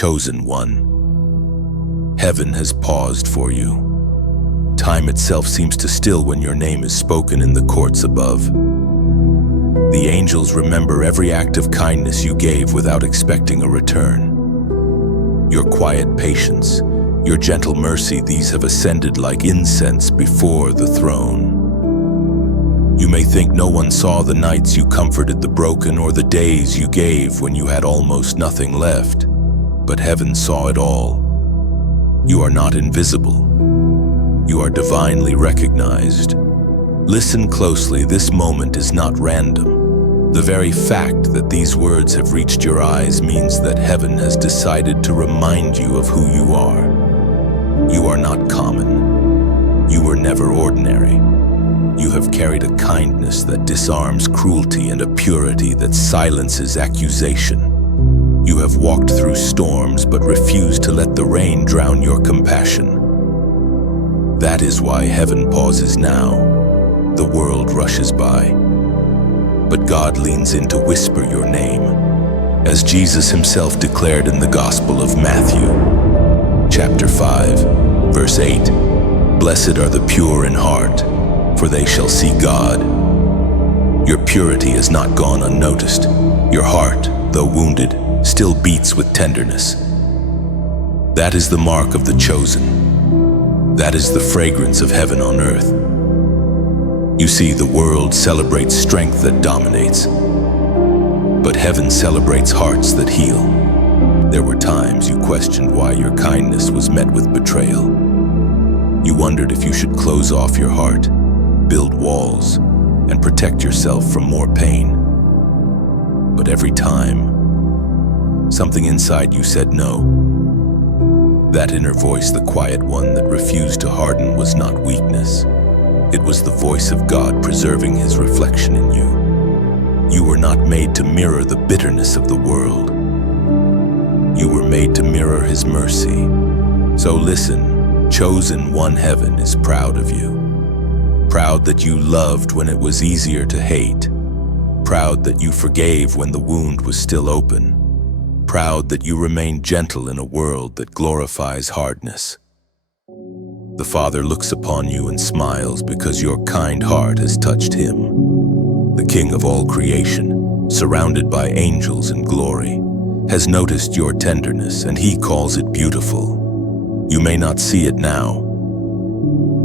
chosen one. Heaven has paused for you. Time itself seems to still when your name is spoken in the courts above. The angels remember every act of kindness you gave without expecting a return. Your quiet patience, your gentle mercy, these have ascended like incense before the throne. You may think no one saw the nights you comforted the broken or the days you gave when you had almost nothing left, but heaven saw it all. You are not invisible. You are divinely recognized. Listen closely, this moment is not random. The very fact that these words have reached your eyes means that heaven has decided to remind you of who you are. You are not common. You were never ordinary. You have carried a kindness that disarms cruelty and a purity that silences accusation. You have walked through storms but refused to let the rain drown your compassion. That is why heaven pauses now. The world rushes by. But God leans in to whisper your name, as Jesus himself declared in the Gospel of Matthew, chapter 5, verse 8, "Blessed are the pure in heart, for they shall see God." Your purity has not gone unnoticed. Your heart, though wounded, still beats with tenderness. That is the mark of the chosen. That is the fragrance of heaven on earth. You see, the world celebrates strength that dominates, but heaven celebrates hearts that heal. There were times you questioned why your kindness was met with betrayal. You wondered if you should close off your heart, build walls, and protect yourself from more pain. But every time, something inside you said no. That inner voice, the quiet one that refused to harden, was not weakness. It was the voice of God preserving his reflection in you. You were not made to mirror the bitterness of the world. You were made to mirror his mercy. So listen, chosen one, heaven is proud of you. Proud that you loved when it was easier to hate. Proud that you forgave when the wound was still open. Proud that you remain gentle in a world that glorifies hardness. The Father looks upon you and smiles because your kind heart has touched him. The King of all creation, surrounded by angels in glory, has noticed your tenderness and he calls it beautiful. You may not see it now,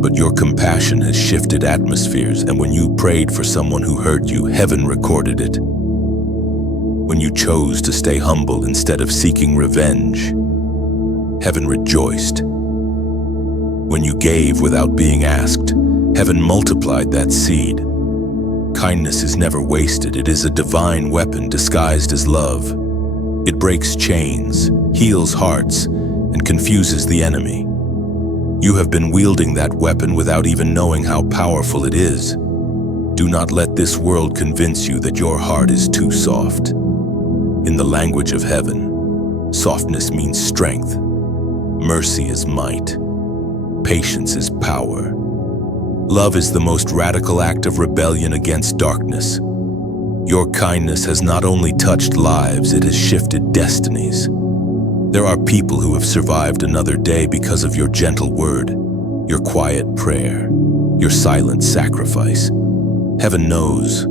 but your compassion has shifted atmospheres, and when you prayed for someone who hurt you, heaven recorded it. When you chose to stay humble instead of seeking revenge, heaven rejoiced. When you gave without being asked, heaven multiplied that seed. Kindness is never wasted. It is a divine weapon disguised as love. It breaks chains, heals hearts, and confuses the enemy. You have been wielding that weapon without even knowing how powerful it is. Do not let this world convince you that your heart is too soft. In the language of heaven, softness means strength, mercy is might, patience is power. Love is the most radical act of rebellion against darkness. Your kindness has not only touched lives, it has shifted destinies. There are people who have survived another day because of your gentle word, your quiet prayer, your silent sacrifice. Heaven knows.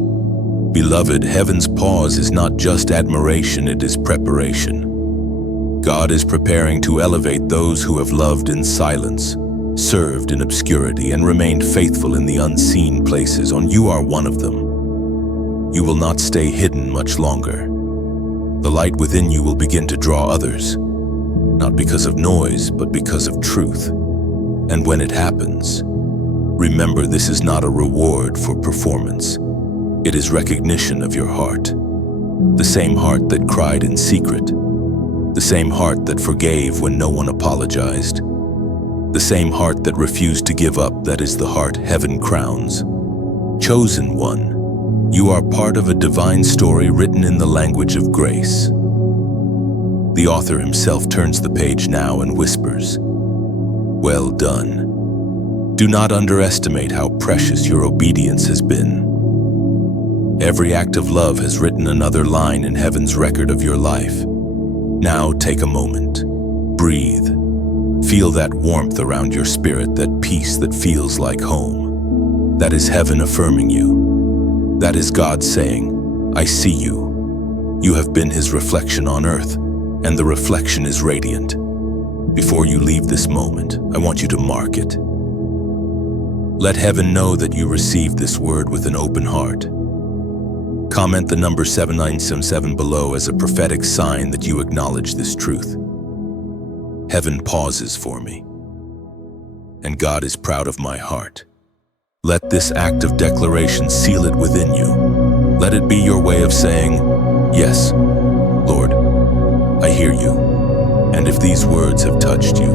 Beloved, heaven's pause is not just admiration, it is preparation. God is preparing to elevate those who have loved in silence, served in obscurity, and remained faithful in the unseen places. And you are one of them. You will not stay hidden much longer. The light within you will begin to draw others, not because of noise, but because of truth. And when it happens, remember, this is not a reward for performance. It is recognition of your heart. The same heart that cried in secret. The same heart that forgave when no one apologized. The same heart that refused to give up. That is the heart heaven crowns. Chosen one, you are part of a divine story written in the language of grace. The author himself turns the page now and whispers, "Well done." Do not underestimate how precious your obedience has been. Every act of love has written another line in heaven's record of your life. Now take a moment. breathe. Feel that warmth around your spirit, that peace that feels like home. That is heaven affirming you. That is God saying, I see you. You have been His reflection on earth, and the reflection is radiant. Before you leave this moment, I want you to mark it. Let heaven know that you received this word with an open heart. Comment the number 7977 below as a prophetic sign that you acknowledge this truth. Heaven pauses for me, and God is proud of my heart. Let this act of declaration seal it within you. Let it be your way of saying, yes, Lord, I hear you. And if these words have touched you,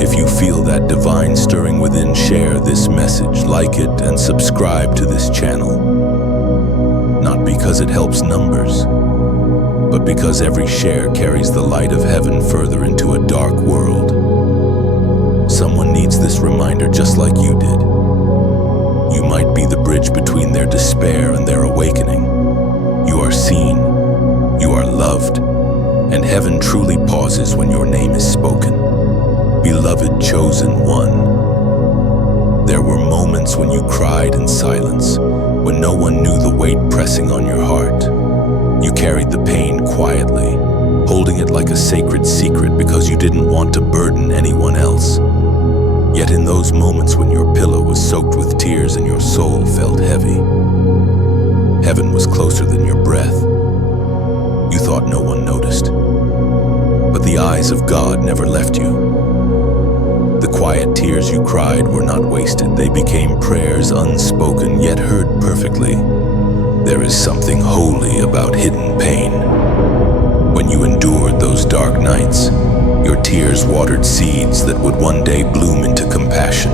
if you feel that divine stirring within, share this message, like it, and subscribe to this channel. Not because it helps numbers, but because every share carries the light of heaven further into a dark world. Someone needs this reminder just like you did. You might be the bridge between their despair and their awakening. You are seen, you are loved, and heaven truly pauses when your name is spoken. Beloved chosen one. There were moments when you cried in silence, when no one knew the weight pressing on your heart. You carried the pain quietly, holding it like a sacred secret because you didn't want to burden anyone else. Yet in those moments when your pillow was soaked with tears and your soul felt heavy, heaven was closer than your breath. You thought no one noticed, but the eyes of God never left you. The quiet tears you cried were not wasted. They became prayers unspoken yet heard perfectly. There is something holy about hidden pain. When you endured those dark nights, your tears watered seeds that would one day bloom into compassion.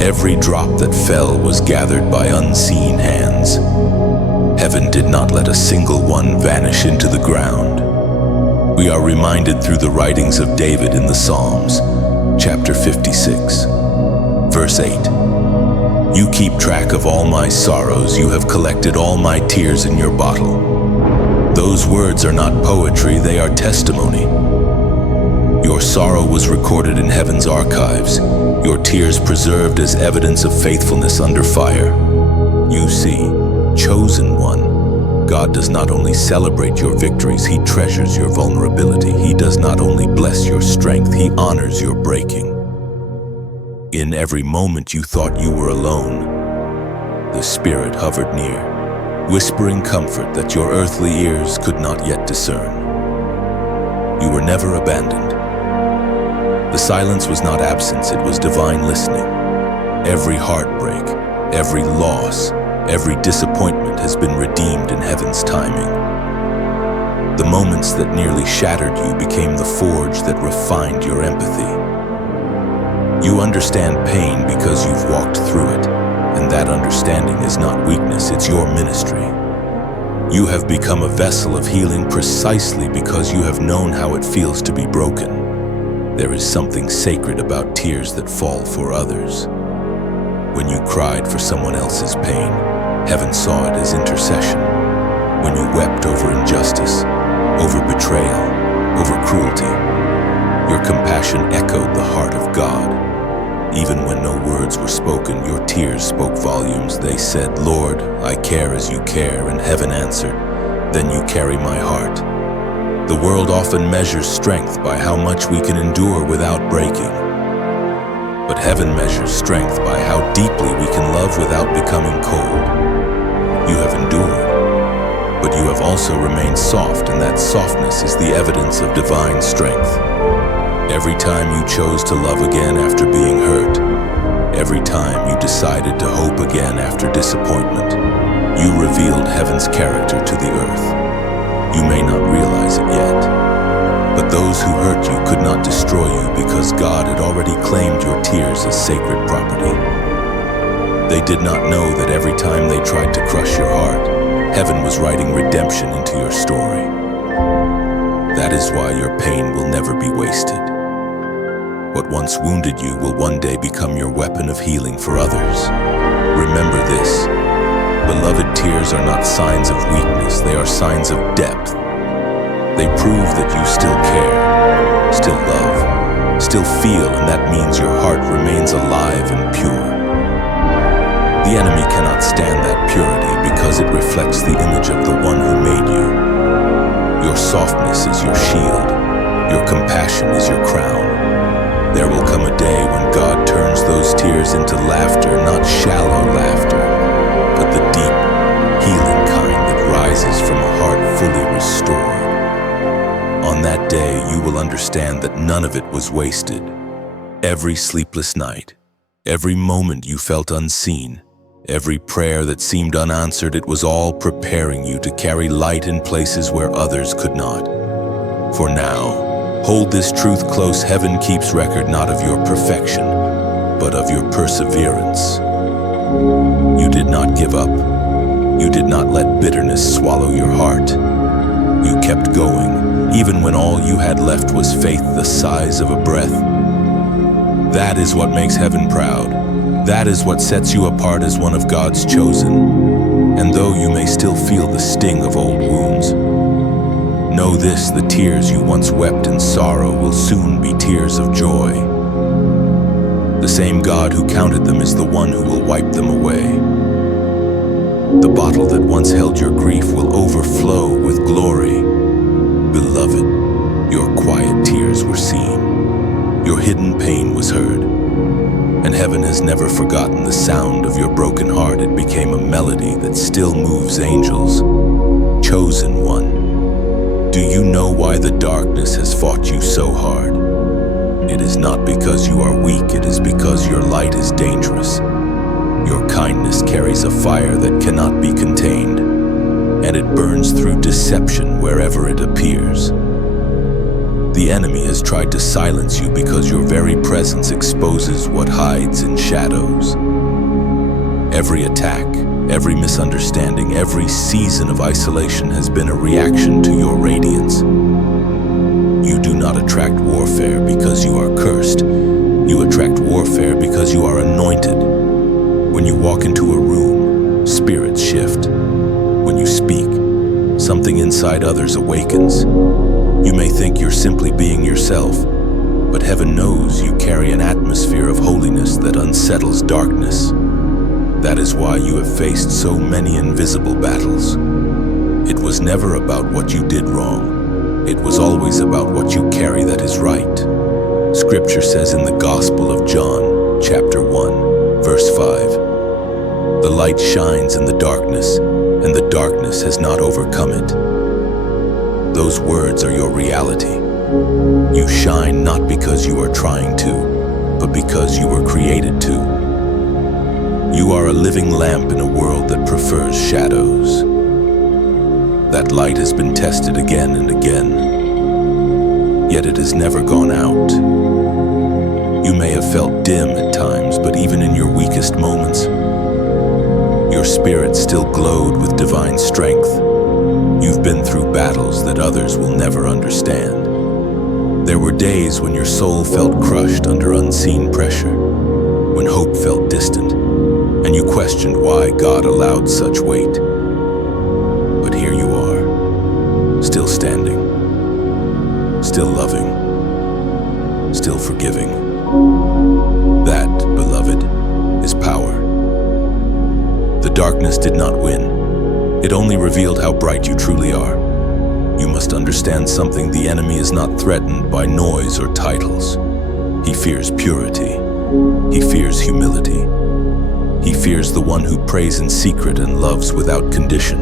Every drop that fell was gathered by unseen hands. Heaven did not let a single one vanish into the ground. We are reminded through the writings of David in the Psalms, chapter 56, verse 8. You keep track of all my sorrows. You have collected all my tears in your bottle. Those words are not poetry, they are testimony. Your sorrow was recorded in heaven's archives, your tears preserved as evidence of faithfulness under fire. You see, chosen one, God does not only celebrate your victories, He treasures your vulnerability. He does not only bless your strength, He honors your breaking. In every moment you thought you were alone, the Spirit hovered near, whispering comfort that your earthly ears could not yet discern. You were never abandoned. The silence was not absence, it was divine listening. Every heartbreak, every loss, every disappointment has been redeemed in heaven's timing. The moments that nearly shattered you became the forge that refined your empathy. You understand pain because you've walked through it, and that understanding is not weakness, it's your ministry. You have become a vessel of healing precisely because you have known how it feels to be broken. There is something sacred about tears that fall for others. When you cried for someone else's pain, heaven saw it as intercession. When you wept over injustice, over betrayal, over cruelty, your compassion echoed the heart of God. Even when no words were spoken, your tears spoke volumes. They said, Lord, I care as you care, and heaven answered, then you carry my heart. The world often measures strength by how much we can endure without breaking. But heaven measures strength by how deeply we can love without becoming cold. You have endured, but you have also remained soft, and that softness is the evidence of divine strength. Every time you chose to love again after being hurt, every time you decided to hope again after disappointment, you revealed heaven's character to the earth. You may not realize it yet, but those who hurt you could not destroy you because God had already claimed your tears as sacred property. They did not know that every time they tried to crush your heart, heaven was writing redemption into your story. That is why your pain will never be wasted. What once wounded you will one day become your weapon of healing for others. Remember this. Beloved, tears are not signs of weakness, they are signs of depth. They prove that you still care. still feel, and that means your heart remains alive and pure. The enemy cannot stand that purity because it reflects the image of the one who made you. Your softness is your shield. Your compassion is your crown. There will come a day when God turns those tears into laughter, not shallow laughter, but the deep, healing kind that rises from a heart fully restored. On that day, you will understand that none of it was wasted. Every sleepless night, every moment you felt unseen, every prayer that seemed unanswered, it was all preparing you to carry light in places where others could not. For now, hold this truth close. Heaven keeps record not of your perfection, but of your perseverance. You did not give up. You did not let bitterness swallow your heart. You kept going, even when all you had left was faith the size of a breath. That is what makes heaven proud. That is what sets you apart as one of God's chosen. And though you may still feel the sting of old wounds, know this: the tears you once wept in sorrow will soon be tears of joy. The same God who counted them is the one who will wipe them away. The bottle that once held your grief will overflow with glory. Beloved, your quiet tears were seen. Your hidden pain was heard. And heaven has never forgotten the sound of your broken heart. It became a melody that still moves angels. Chosen one, do you know why the darkness has fought you so hard? It is not because you are weak, it is because your light is dangerous. Your kindness carries a fire that cannot be contained, and it burns through deception wherever it appears. The enemy has tried to silence you because your very presence exposes what hides in shadows. Every attack, every misunderstanding, every season of isolation has been a reaction to your radiance. You do not attract warfare because you are cursed. You attract warfare because you are anointed. When you walk into a room, spirits shift. When you speak, something inside others awakens. You may think you're simply being yourself, but heaven knows you carry an atmosphere of holiness that unsettles darkness. That is why you have faced so many invisible battles. It was never about what you did wrong. It was always about what you carry that is right. Scripture says in the Gospel of John, chapter 1, verse 5, "The light shines in the darkness, and the darkness has not overcome it." Those words are your reality. You shine not because you are trying to, but because you were created to. You are a living lamp in a world that prefers shadows. That light has been tested again and again, yet it has never gone out. You may have felt dim at times, but even in your weakest moments, your spirit still glowed with divine strength. You've been through battles that others will never understand. There were days when your soul felt crushed under unseen pressure, when hope felt distant, and you questioned why God allowed such weight. But here you are, still standing, still loving, still forgiving. That, beloved, is power. The darkness did not win. It only revealed how bright you truly are. You must understand something: the enemy is not threatened by noise or titles. He fears purity. He fears humility. He fears the one who prays in secret and loves without condition.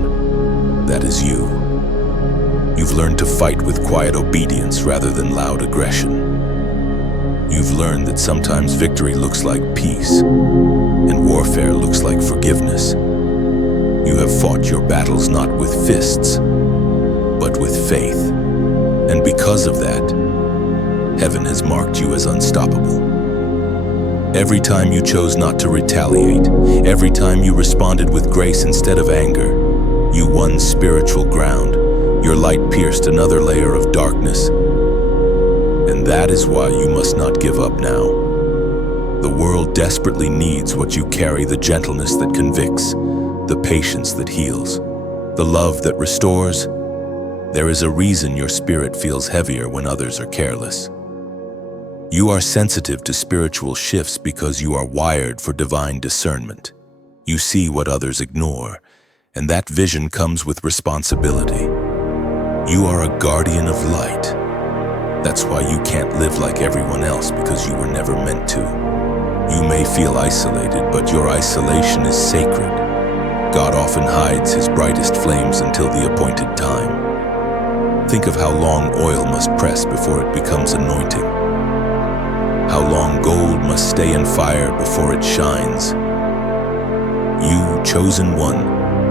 That is you. You've learned to fight with quiet obedience rather than loud aggression. You've learned that sometimes victory looks like peace, and warfare looks like forgiveness. You have fought your battles not with fists, but with faith. And because of that, heaven has marked you as unstoppable. Every time you chose not to retaliate, every time you responded with grace instead of anger, you won spiritual ground. Your light pierced another layer of darkness. And that is why you must not give up now. The world desperately needs what you carry: the gentleness that convicts, the patience that heals, the love that restores. There is a reason your spirit feels heavier when others are careless. You are sensitive to spiritual shifts because you are wired for divine discernment. You see what others ignore, and that vision comes with responsibility. You are a guardian of light. That's why you can't live like everyone else, because you were never meant to. You may feel isolated, but your isolation is sacred. God often hides his brightest flames until the appointed time. Think of how long oil must press before it becomes anointing. How long gold must stay in fire before it shines. You, chosen one,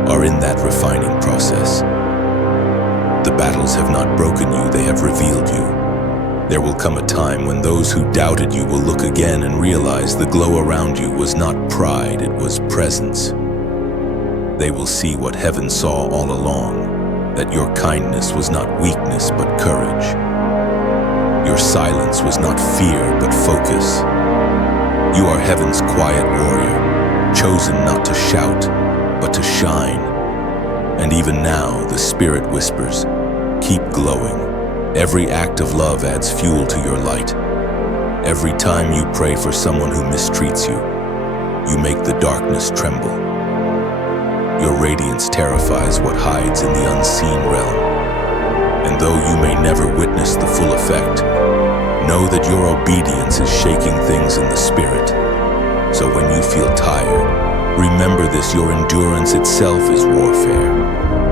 are in that refining process. The battles have not broken you, they have revealed you. There will come a time when those who doubted you will look again and realize the glow around you was not pride, it was presence. They will see what heaven saw all along, that your kindness was not weakness but courage. Your silence was not fear but focus. You are heaven's quiet warrior, chosen not to shout, but to shine. And even now, the Spirit whispers, keep glowing. Every act of love adds fuel to your light. Every time you pray for someone who mistreats you, you make the darkness tremble. Your radiance terrifies what hides in the unseen realm. And though you may never witness the full effect, know that your obedience is shaking things in the spirit. So when you feel tired, remember this: your endurance itself is warfare.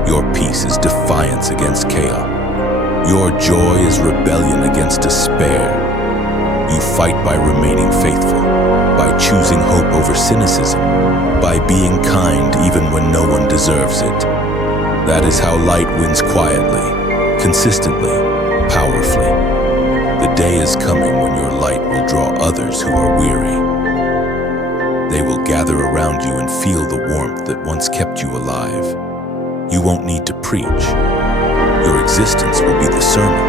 Your peace is defiance against chaos. Your joy is rebellion against despair. You fight by remaining faithful, by choosing hope over cynicism, by being kind even when no one deserves it. That is how light wins quietly, consistently, powerfully. The day is coming when your light will draw others who are weary. They will gather around you and feel the warmth that once kept you alive. You won't need to preach. Your existence will be the sermon.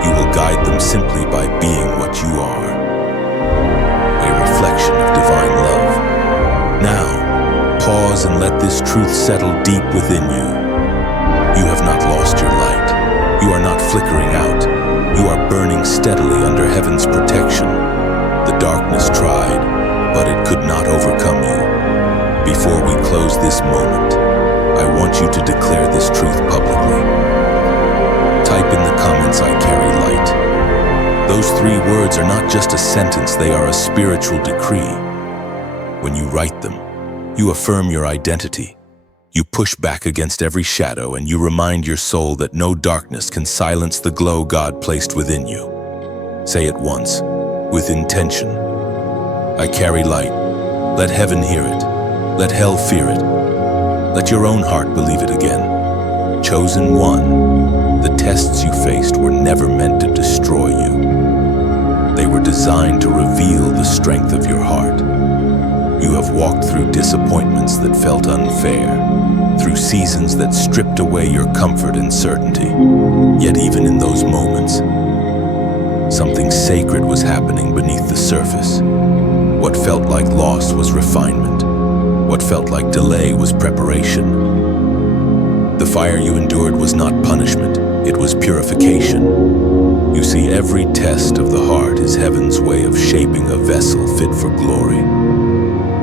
You will guide them simply by being what you are, a reflection of divine love. Now, pause and let this truth settle deep within you. You have not lost your light. You are not flickering out. You are burning steadily under heaven's protection. The darkness tried, but it could not overcome you. Before we close this moment, I want you to declare this truth publicly. Type in the comments, I carry light. Those 3 words are not just a sentence, they are a spiritual decree. When you write them, you affirm your identity. You push back against every shadow, and you remind your soul that no darkness can silence the glow God placed within you. Say it once, with intention. I carry light. Let heaven hear it. Let hell fear it. Let your own heart believe it again. Chosen one, the tests you faced were never meant to destroy you. They were designed to reveal the strength of your heart. You have walked through disappointments that felt unfair, through seasons that stripped away your comfort and certainty. Yet even in those moments, something sacred was happening beneath the surface. What felt like loss was refinement. What felt like delay was preparation. The fire you endured was not punishment, it was purification. You see, every test of the heart is heaven's way of shaping a vessel fit for glory.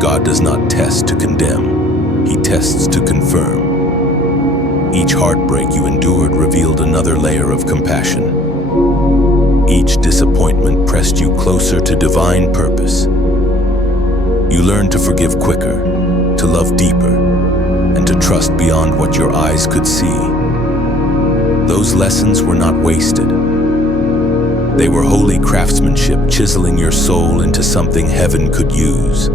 God does not test to condemn, he tests to confirm. Each heartbreak you endured revealed another layer of compassion. Each disappointment pressed you closer to divine purpose. You learned to forgive quicker, to love deeper, and to trust beyond what your eyes could see. Those lessons were not wasted. They were holy craftsmanship, chiseling your soul into something heaven could use.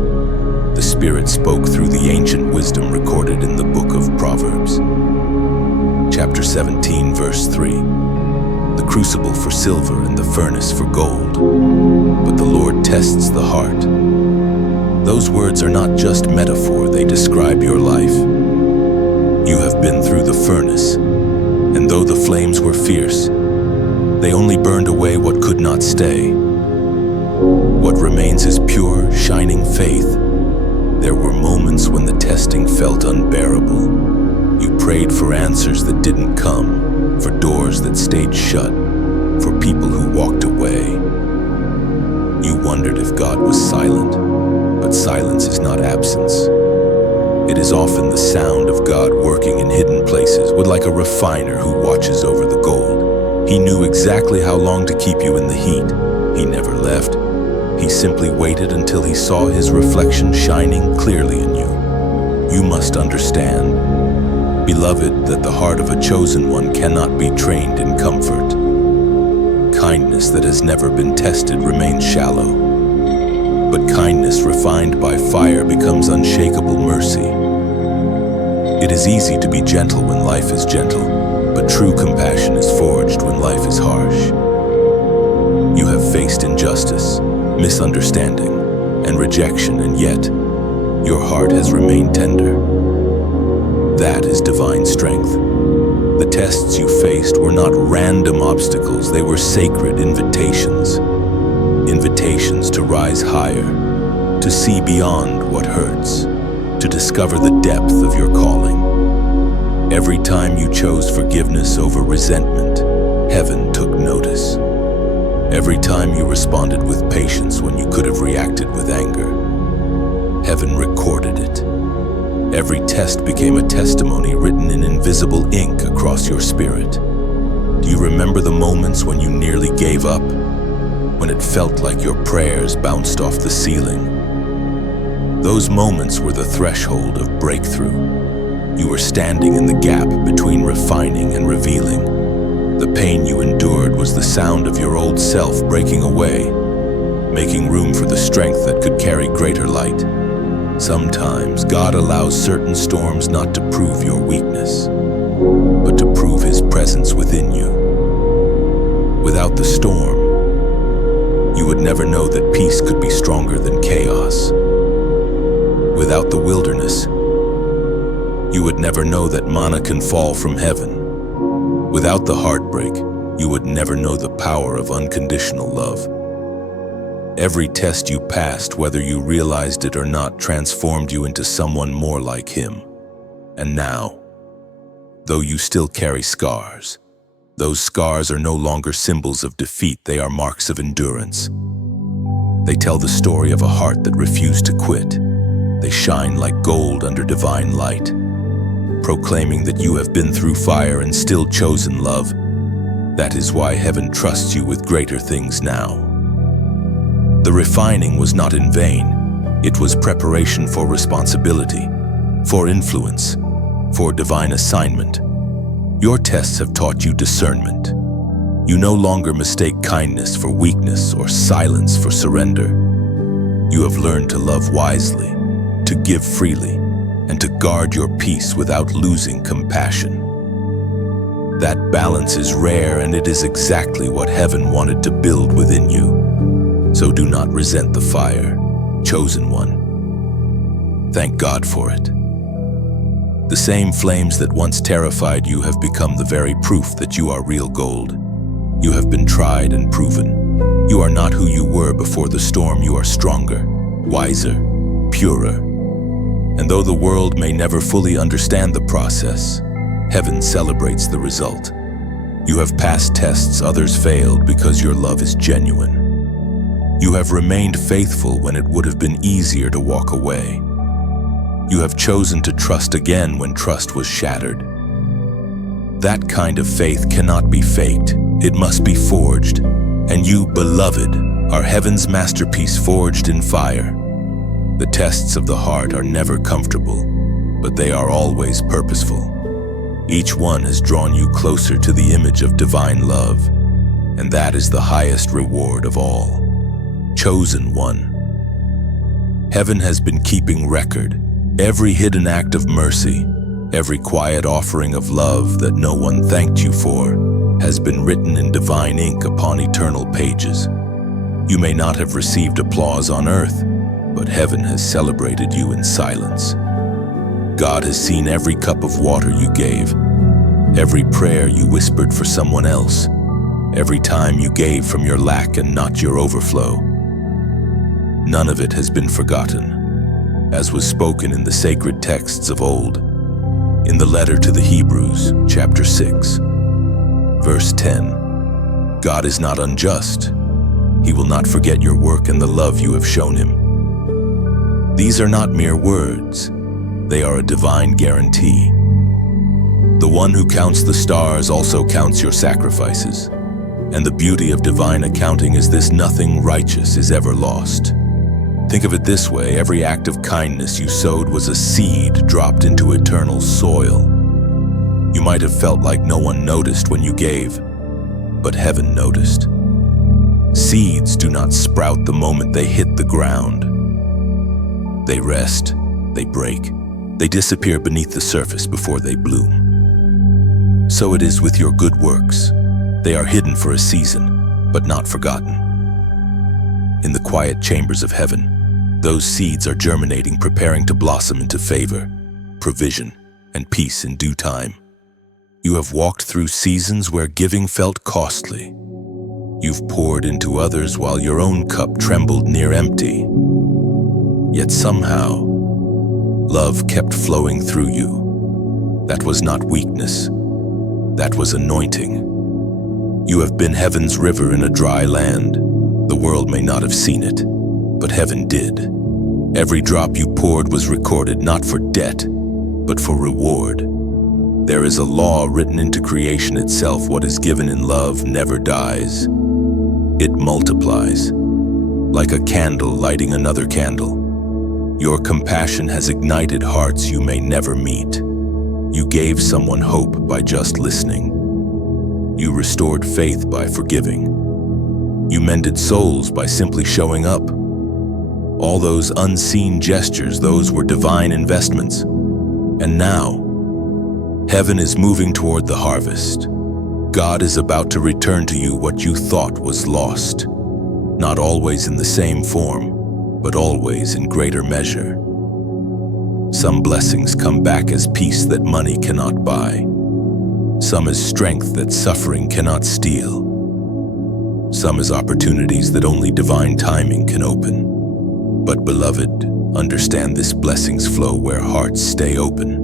The Spirit spoke through the ancient wisdom recorded in the book of Proverbs. Chapter 17, verse 3. The crucible for silver and the furnace for gold, but the Lord tests the heart. Those words are not just metaphor, they describe your life. You have been through the furnace, and though the flames were fierce, they only burned away what could not stay. What remains is pure, shining faith. There were moments when the testing felt unbearable. You prayed for answers that didn't come, for doors that stayed shut, for people who walked away. wondered if God was silent, but silence is not absence. It is often the sound of God working in hidden places, like a refiner who watches over the gold. He knew exactly how long to keep you in the heat. He never left. He simply waited until he saw his reflection shining clearly in you. You must understand, beloved, that the heart of a chosen one cannot be trained in comfort. Kindness that has never been tested remains shallow. But kindness refined by fire becomes unshakable mercy. It is easy to be gentle when life is gentle, but true compassion is forged when life is harsh. You have faced injustice, misunderstanding, and rejection, and yet your heart has remained tender. That is divine strength. The tests you faced were not random obstacles, they were sacred invitations. Invitations to rise higher, to see beyond what hurts, to discover the depth of your calling. Every time you chose forgiveness over resentment, heaven took notice. Every time you responded with patience when you could have reacted with anger, heaven recorded it. Every test became a testimony written in invisible ink across your spirit. Do you remember the moments when you nearly gave up? When it felt like your prayers bounced off the ceiling? Those moments were the threshold of breakthrough. You were standing in the gap between refining and revealing. The pain you endured was the sound of your old self breaking away, making room for the strength that could carry greater light. Sometimes God allows certain storms not to prove your weakness, but to prove His presence within you. Without the storm, you would never know that peace could be stronger than chaos. Without the wilderness, you would never know that manna can fall from heaven. Without the heartbreak, you would never know the power of unconditional love. Every test you passed, whether you realized it or not, transformed you into someone more like Him. And now, though you still carry scars, those scars are no longer symbols of defeat, they are marks of endurance. They tell the story of a heart that refused to quit. They shine like gold under divine light, proclaiming that you have been through fire and still chosen love. That is why heaven trusts you with greater things now. The refining was not in vain. It was preparation for responsibility, for influence, for divine assignment. Your tests have taught you discernment. You no longer mistake kindness for weakness or silence for surrender. You have learned to love wisely, to give freely, and to guard your peace without losing compassion. That balance is rare, and it is exactly what heaven wanted to build within you. So do not resent the fire, chosen one. Thank God for it. The same flames that once terrified you have become the very proof that you are real gold. You have been tried and proven. You are not who you were before the storm. You are stronger, wiser, purer. And though the world may never fully understand the process, heaven celebrates the result. You have passed tests others failed because your love is genuine. You have remained faithful when it would have been easier to walk away. You have chosen to trust again when trust was shattered. That kind of faith cannot be faked. It must be forged. And you, beloved, are heaven's masterpiece forged in fire. The tests of the heart are never comfortable, but they are always purposeful. Each one has drawn you closer to the image of divine love, and that is the highest reward of all. Chosen one. Heaven has been keeping record. Every hidden act of mercy, every quiet offering of love that no one thanked you for, has been written in divine ink upon eternal pages. You may not have received applause on earth, but heaven has celebrated you in silence. God has seen every cup of water you gave, every prayer you whispered for someone else, every time you gave from your lack and not your overflow. None of it has been forgotten. As was spoken in the sacred texts of old, in the letter to the Hebrews, chapter 6, verse 10, God is not unjust. He will not forget your work and the love you have shown him. These are not mere words. They are a divine guarantee. The one who counts the stars also counts your sacrifices. And the beauty of divine accounting is this: nothing righteous is ever lost. Think of it this way: every act of kindness you sowed was a seed dropped into eternal soil. You might have felt like no one noticed when you gave, but heaven noticed. Seeds do not sprout the moment they hit the ground. They rest, they break, they disappear beneath the surface before they bloom. So it is with your good works. They are hidden for a season, but not forgotten. In the quiet chambers of heaven, those seeds are germinating, preparing to blossom into favor, provision, and peace in due time. You have walked through seasons where giving felt costly. You've poured into others while your own cup trembled near empty. Yet somehow, love kept flowing through you. That was not weakness. That was anointing. You have been heaven's river in a dry land. The world may not have seen it, but heaven did. Every drop you poured was recorded, not for debt, but for reward. There is a law written into creation itself: what is given in love never dies. It multiplies, like a candle lighting another candle. Your compassion has ignited hearts you may never meet. You gave someone hope by just listening. You restored faith by forgiving. You mended souls by simply showing up. All those unseen gestures, those were divine investments. And now, heaven is moving toward the harvest. God is about to return to you what you thought was lost. Not always in the same form, but always in greater measure. Some blessings come back as peace that money cannot buy. Some as strength that suffering cannot steal. Some as opportunities that only divine timing can open. But beloved, understand this: blessings flow where hearts stay open.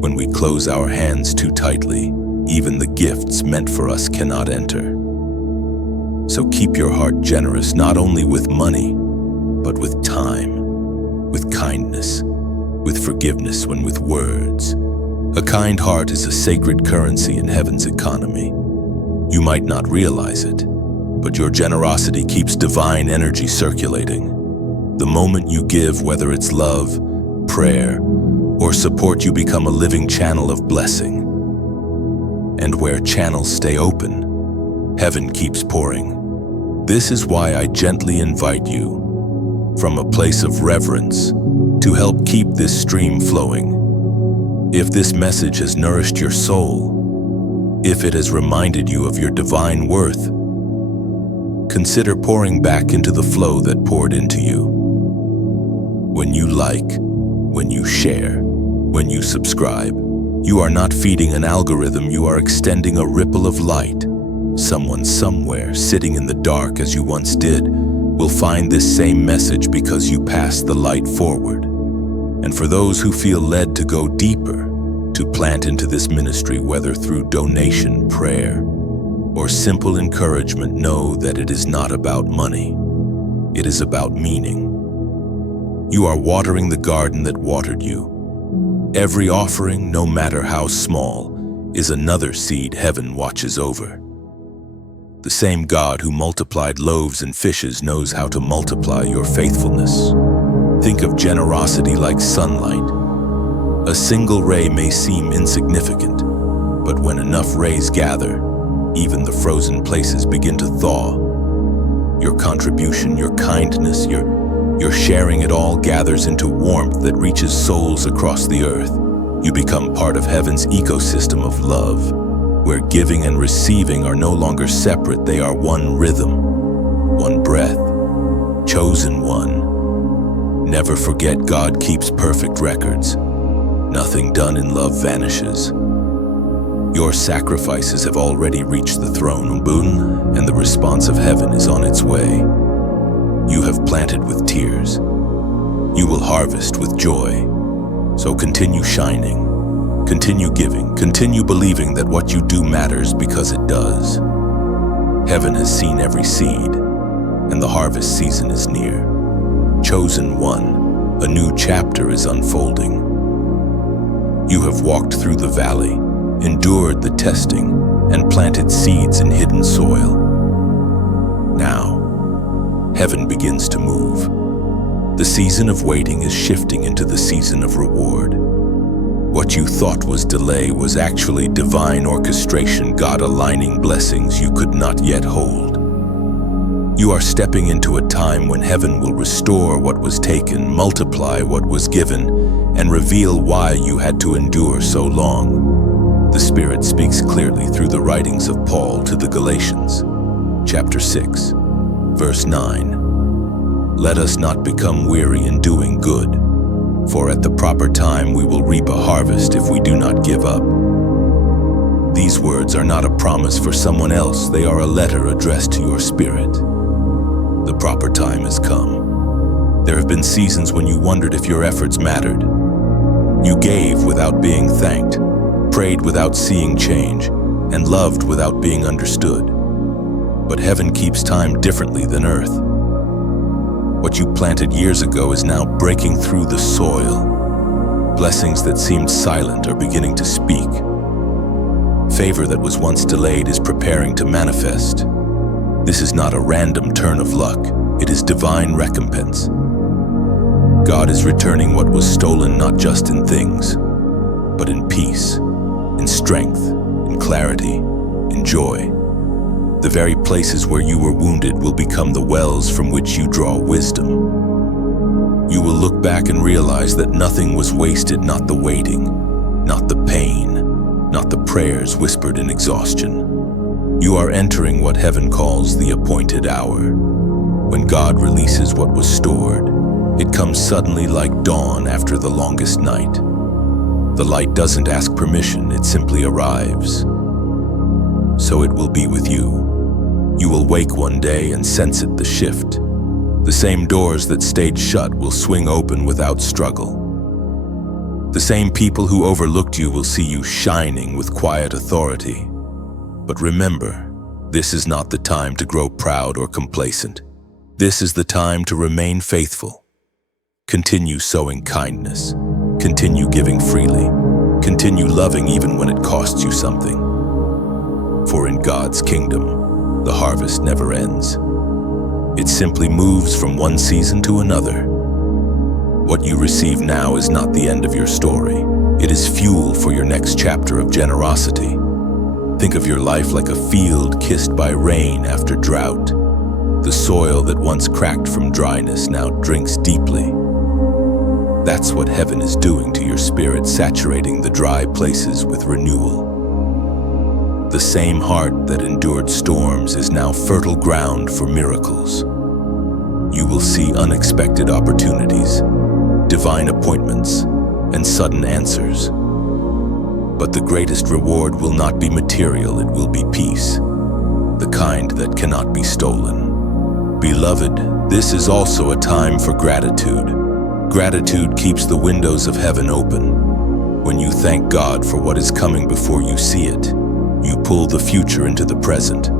When we close our hands too tightly, even the gifts meant for us cannot enter. So keep your heart generous, not only with money, but with time, with kindness, with forgiveness, and with words. A kind heart is a sacred currency in heaven's economy. You might not realize it, but your generosity keeps divine energy circulating. The moment you give, whether it's love, prayer, or support, you become a living channel of blessing. And where channels stay open, heaven keeps pouring. This is why I gently invite you, from a place of reverence, to help keep this stream flowing. If this message has nourished your soul, if it has reminded you of your divine worth, consider pouring back into the flow that poured into you. When you like, when you share, when you subscribe, you are not feeding an algorithm, you are extending a ripple of light. Someone somewhere, sitting in the dark as you once did, will find this same message because you passed the light forward. And for those who feel led to go deeper, to plant into this ministry, whether through donation, prayer, or simple encouragement, know that it is not about money. It is about meaning. You are watering the garden that watered you. Every offering, no matter how small, is another seed heaven watches over. The same God who multiplied loaves and fishes knows how to multiply your faithfulness. Think of generosity like sunlight. A single ray may seem insignificant, but when enough rays gather, even the frozen places begin to thaw. Your contribution, your kindness, your sharing, it all gathers into warmth that reaches souls across the earth. You become part of heaven's ecosystem of love, where giving and receiving are no longer separate. They are one rhythm, one breath, chosen one. Never forget, God keeps perfect records. Nothing done in love vanishes. Your sacrifices have already reached the throne, Umbun, and the response of heaven is on its way. You have planted with tears. You will harvest with joy. So continue shining, continue giving, continue believing that what you do matters, because it does. Heaven has seen every seed, and the harvest season is near. Chosen one, a new chapter is unfolding. You have walked through the valley, endured the testing, and planted seeds in hidden soil. Now, heaven begins to move. The season of waiting is shifting into the season of reward. What you thought was delay was actually divine orchestration, God aligning blessings you could not yet hold. You are stepping into a time when heaven will restore what was taken, multiply what was given, and reveal why you had to endure so long. The Spirit speaks clearly through the writings of Paul to the Galatians, chapter 6, verse 9. Let us not become weary in doing good, for at the proper time we will reap a harvest if we do not give up. These words are not a promise for someone else, they are a letter addressed to your spirit. The proper time has come. There have been seasons when you wondered if your efforts mattered. You gave without being thanked, prayed without seeing change, and loved without being understood. But heaven keeps time differently than earth. What you planted years ago is now breaking through the soil. Blessings that seemed silent are beginning to speak. Favor that was once delayed is preparing to manifest. This is not a random turn of luck, it is divine recompense. God is returning what was stolen not just in things, but in peace, in strength, in clarity, in joy. The very places where you were wounded will become the wells from which you draw wisdom. You will look back and realize that nothing was wasted, not the waiting, not the pain, not the prayers whispered in exhaustion. You are entering what heaven calls the appointed hour. When God releases what was stored, it comes suddenly like dawn after the longest night. The light doesn't ask permission, it simply arrives. So it will be with you. You will wake one day and sense it, the shift. The same doors that stayed shut will swing open without struggle. The same people who overlooked you will see you shining with quiet authority. But remember, this is not the time to grow proud or complacent. This is the time to remain faithful. Continue sowing kindness. Continue giving freely. Continue loving even when it costs you something. For in God's kingdom, the harvest never ends. It simply moves from one season to another. What you receive now is not the end of your story. It is fuel for your next chapter of generosity. Think of your life like a field kissed by rain after drought. The soil that once cracked from dryness now drinks deeply. That's what heaven is doing to your spirit, saturating the dry places with renewal. The same heart that endured storms is now fertile ground for miracles. You will see unexpected opportunities, divine appointments, and sudden answers. But the greatest reward will not be material, it will be peace, the kind that cannot be stolen. Beloved, this is also a time for gratitude. Gratitude keeps the windows of heaven open. When you thank God for what is coming before you see it, you pull the future into the present.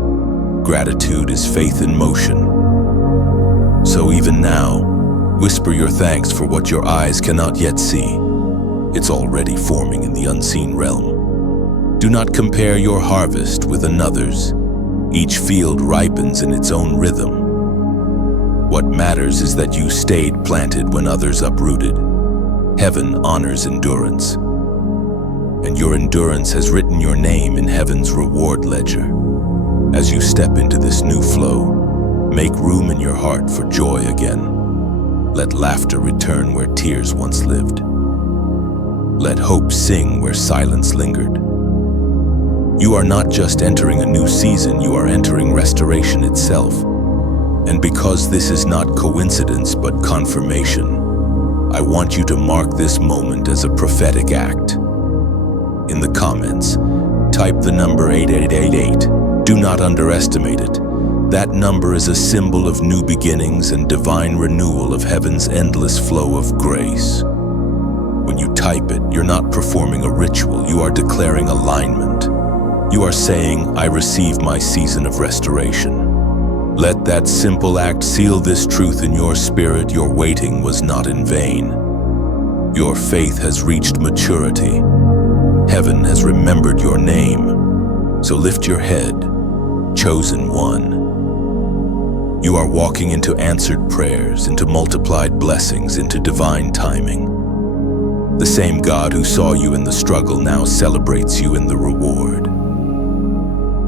Gratitude is faith in motion. So even now, whisper your thanks for what your eyes cannot yet see. It's already forming in the unseen realm. Do not compare your harvest with another's. Each field ripens in its own rhythm. What matters is that you stayed planted when others uprooted. Heaven honors endurance. And your endurance has written your name in heaven's reward ledger. As you step into this new flow, make room in your heart for joy again. Let laughter return where tears once lived. Let hope sing where silence lingered. You are not just entering a new season, you are entering restoration itself. And because this is not coincidence but confirmation, I want you to mark this moment as a prophetic act. In the comments, type the number 8888. Do not underestimate it. That number is a symbol of new beginnings and divine renewal of heaven's endless flow of grace. When you type it, you're not performing a ritual, you are declaring alignment. You are saying, I receive my season of restoration. Let that simple act seal this truth in your spirit: your waiting was not in vain. Your faith has reached maturity. Heaven has remembered your name. So lift your head, chosen one. You are walking into answered prayers, into multiplied blessings, into divine timing. The same God who saw you in the struggle now celebrates you in the reward.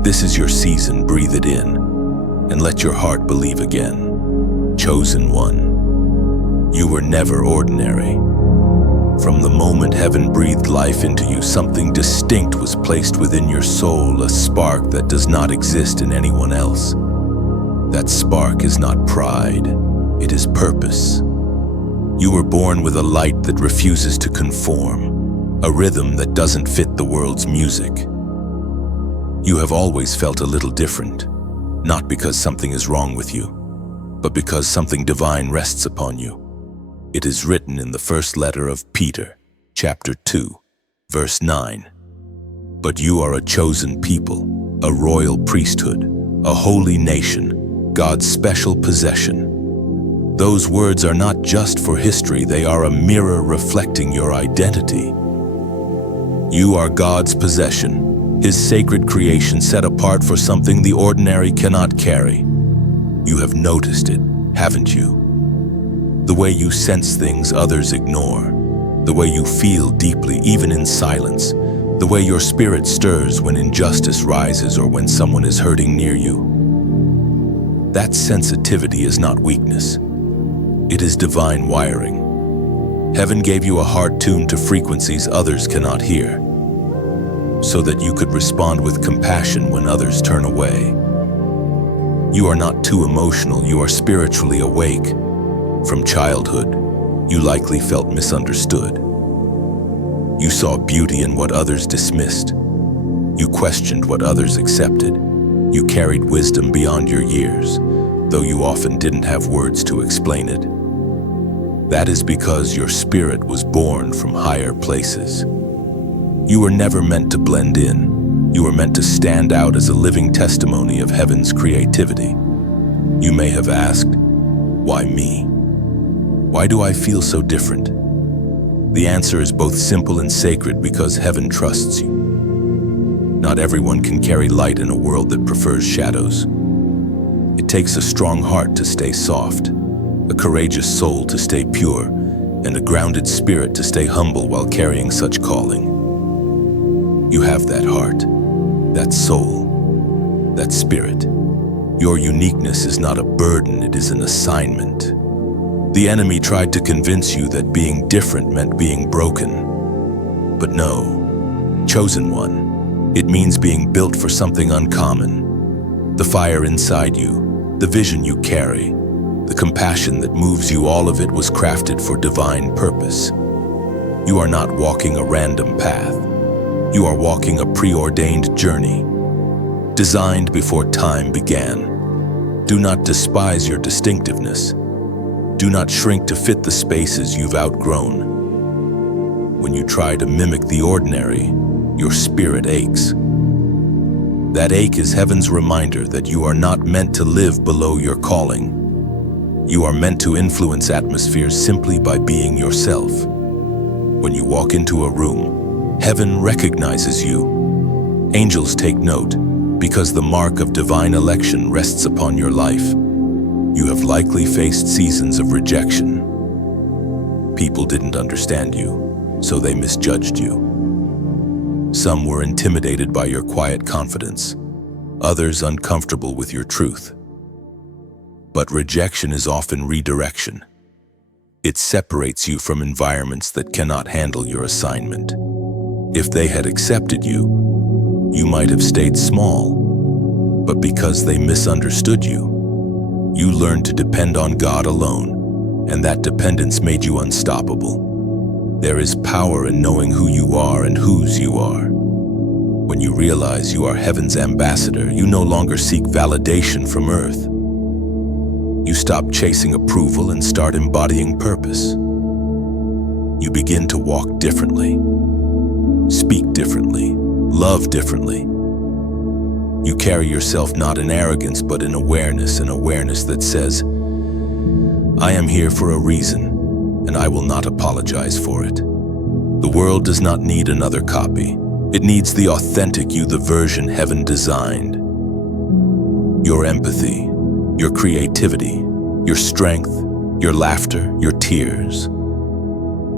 This is your season. Breathe it in and let your heart believe again. Chosen one. You were never ordinary. From the moment heaven breathed life into you, something distinct was placed within your soul, a spark that does not exist in anyone else. That spark is not pride, it is purpose. You were born with a light that refuses to conform, a rhythm that doesn't fit the world's music. You have always felt a little different, not because something is wrong with you, but because something divine rests upon you. It is written in the first letter of Peter, chapter 2, verse 9. But you are a chosen people, a royal priesthood, a holy nation, God's special possession. Those words are not just for history, they are a mirror reflecting your identity. You are God's possession, His sacred creation set apart for something the ordinary cannot carry. You have noticed it, haven't you? The way you sense things others ignore, the way you feel deeply even in silence, the way your spirit stirs when injustice rises or when someone is hurting near you. That sensitivity is not weakness. It is divine wiring. Heaven gave you a heart tuned to frequencies others cannot hear, so that you could respond with compassion when others turn away. You are not too emotional, you are spiritually awake. From childhood, you likely felt misunderstood. You saw beauty in what others dismissed. You questioned what others accepted. You carried wisdom beyond your years, though you often didn't have words to explain it. That is because your spirit was born from higher places. You were never meant to blend in. You were meant to stand out as a living testimony of heaven's creativity. You may have asked, why me? Why do I feel so different? The answer is both simple and sacred: because heaven trusts you. Not everyone can carry light in a world that prefers shadows. It takes a strong heart to stay soft, a courageous soul to stay pure, and a grounded spirit to stay humble while carrying such calling. You have that heart, that soul, that spirit. Your uniqueness is not a burden, it is an assignment. The enemy tried to convince you that being different meant being broken. But no, chosen one, it means being built for something uncommon. The fire inside you, the vision you carry, the compassion that moves you, all of it was crafted for divine purpose. You are not walking a random path. You are walking a preordained journey, designed before time began. Do not despise your distinctiveness. Do not shrink to fit the spaces you've outgrown. When you try to mimic the ordinary, your spirit aches. That ache is heaven's reminder that you are not meant to live below your calling. You are meant to influence atmospheres simply by being yourself. When you walk into a room, heaven recognizes you. Angels take note, because the mark of divine election rests upon your life. You have likely faced seasons of rejection. People didn't understand you, so they misjudged you. Some were intimidated by your quiet confidence, others uncomfortable with your truth. But rejection is often redirection. It separates you from environments that cannot handle your assignment. If they had accepted you, you might have stayed small. But because they misunderstood you, you learned to depend on God alone, and that dependence made you unstoppable. There is power in knowing who you are and whose you are. When you realize you are heaven's ambassador, you no longer seek validation from earth. You stop chasing approval and start embodying purpose. You begin to walk differently, speak differently, love differently. You carry yourself not in arrogance but in awareness, an awareness that says, I am here for a reason, and I will not apologize for it. The world does not need another copy. It needs the authentic you, the version heaven designed. Your empathy, your creativity, your strength, your laughter, your tears.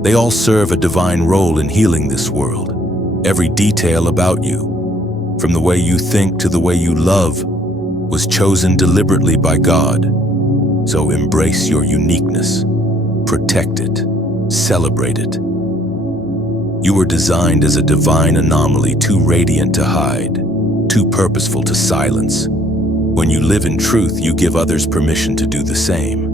They all serve a divine role in healing this world. Every detail about you, from the way you think to the way you love, was chosen deliberately by God. So embrace your uniqueness, protect it, celebrate it. You were designed as a divine anomaly, too radiant to hide, too purposeful to silence. When you live in truth, you give others permission to do the same.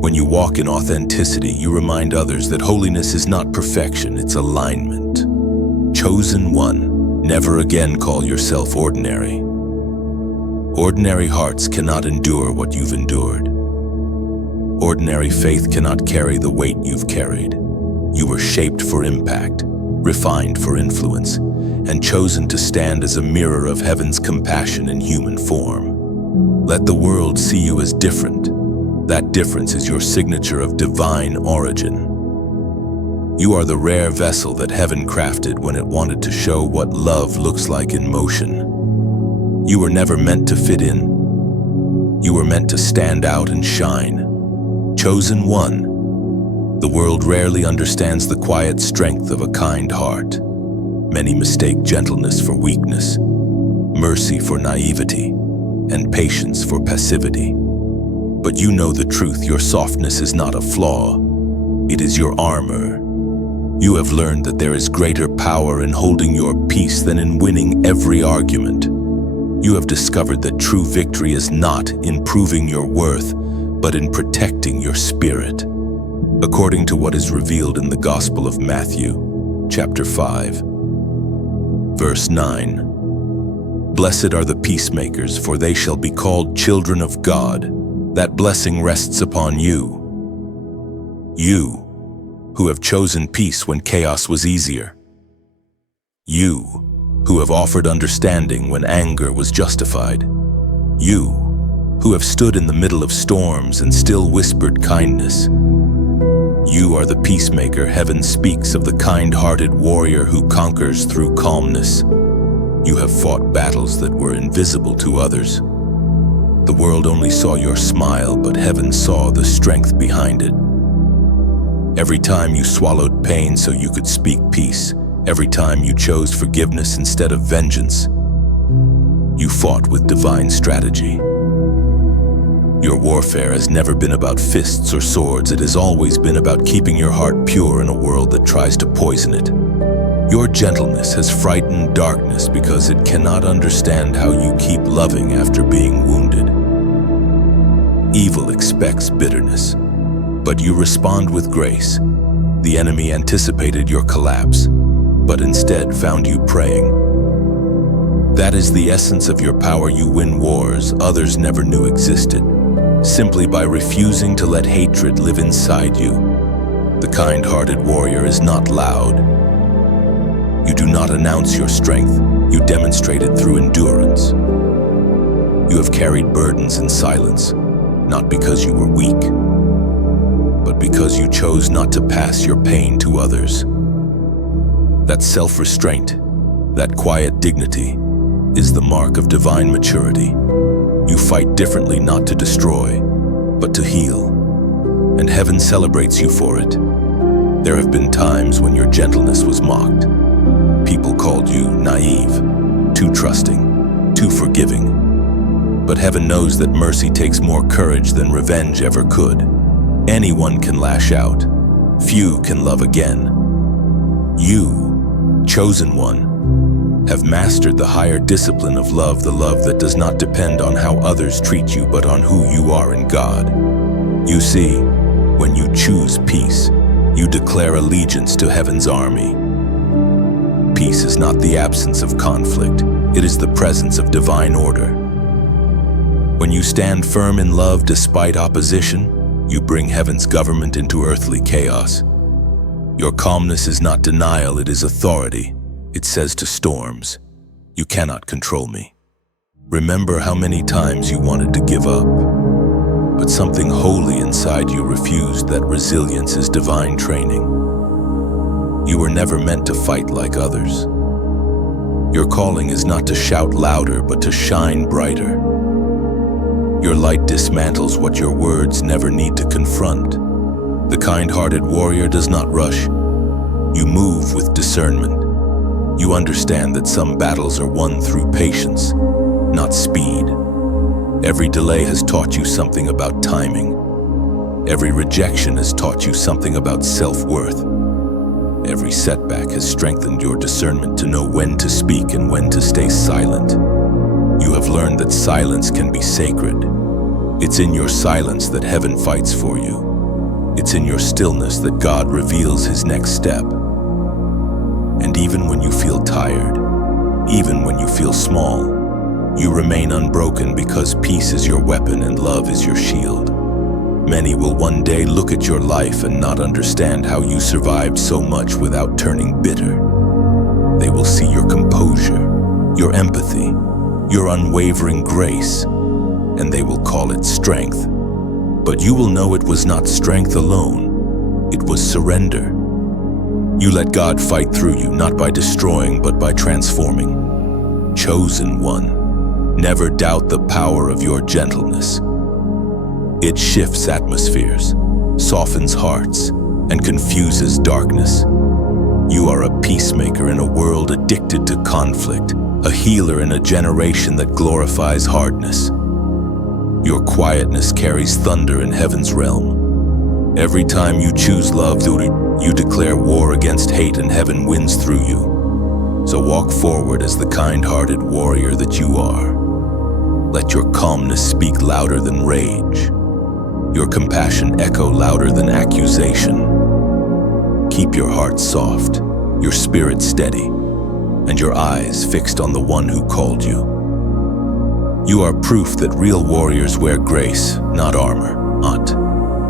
When you walk in authenticity, you remind others that holiness is not perfection, it's alignment. Chosen one, never again call yourself ordinary. Ordinary hearts cannot endure what you've endured. Ordinary faith cannot carry the weight you've carried. You were shaped for impact, refined for influence, and chosen to stand as a mirror of heaven's compassion in human form. Let the world see you as different. That difference is your signature of divine origin. You are the rare vessel that heaven crafted when it wanted to show what love looks like in motion. You were never meant to fit in. You were meant to stand out and shine. Chosen one. The world rarely understands the quiet strength of a kind heart. Many mistake gentleness for weakness, mercy for naivety, and patience for passivity. But you know the truth. Your softness is not a flaw. It is your armor. You have learned that there is greater power in holding your peace than in winning every argument. You have discovered that true victory is not in proving your worth, but in protecting your spirit. According to what is revealed in the Gospel of Matthew, chapter 5, verse 9. Blessed are the peacemakers, for they shall be called children of God. That blessing rests upon you. You, who have chosen peace when chaos was easier. You, who have offered understanding when anger was justified. You, who have stood in the middle of storms and still whispered kindness. You are the peacemaker heaven speaks of, the kind-hearted warrior who conquers through calmness. You have fought battles that were invisible to others. The world only saw your smile, but heaven saw the strength behind it. Every time you swallowed pain so you could speak peace, every time you chose forgiveness instead of vengeance, you fought with divine strategy. Your warfare has never been about fists or swords. It has always been about keeping your heart pure in a world that tries to poison it. Your gentleness has frightened darkness because it cannot understand how you keep loving after being wounded. Evil expects bitterness, but you respond with grace. The enemy anticipated your collapse, but instead found you praying. That is the essence of your power. You win wars others never knew existed, simply by refusing to let hatred live inside you. The kind-hearted warrior is not loud. You do not announce your strength, you demonstrate it through endurance. You have carried burdens in silence, not because you were weak, but because you chose not to pass your pain to others. That self-restraint, that quiet dignity, is the mark of divine maturity. You fight differently, not to destroy, but to heal, and heaven celebrates you for it. There have been times when your gentleness was mocked. People called you naive, too trusting, too forgiving. But heaven knows that mercy takes more courage than revenge ever could. Anyone can lash out. Few can love again. You, chosen one, have mastered the higher discipline of love, the love that does not depend on how others treat you, but on who you are in God. You see, when you choose peace, you declare allegiance to heaven's army. Peace is not the absence of conflict, it is the presence of divine order. When you stand firm in love despite opposition, you bring heaven's government into earthly chaos. Your calmness is not denial, it is authority. It says to storms, you cannot control me. Remember how many times you wanted to give up, but something holy inside you refused. That resilience is divine training. You were never meant to fight like others. Your calling is not to shout louder, but to shine brighter. Your light dismantles what your words never need to confront. The kind-hearted warrior does not rush. You move with discernment. You understand that some battles are won through patience, not speed. Every delay has taught you something about timing. Every rejection has taught you something about self-worth. Every setback has strengthened your discernment to know when to speak and when to stay silent. You have learned that silence can be sacred. It's in your silence that heaven fights for you. It's in your stillness that God reveals his next step. And even when you feel tired, even when you feel small, you remain unbroken because peace is your weapon and love is your shield. Many will one day look at your life and not understand how you survived so much without turning bitter. They will see your composure, your empathy, your unwavering grace, and they will call it strength. But you will know it was not strength alone, it was surrender. You let God fight through you, not by destroying, but by transforming. Chosen one, never doubt the power of your gentleness. It shifts atmospheres, softens hearts, and confuses darkness. You are a peacemaker in a world addicted to conflict, a healer in a generation that glorifies hardness. Your quietness carries thunder in heaven's realm. Every time you choose love, you declare war against hate, and heaven wins through you. So walk forward as the kind-hearted warrior that you are. Let your calmness speak louder than rage. Your compassion echo louder than accusation. Keep your heart soft, your spirit steady, and your eyes fixed on the one who called you. You are proof that real warriors wear grace, not armor.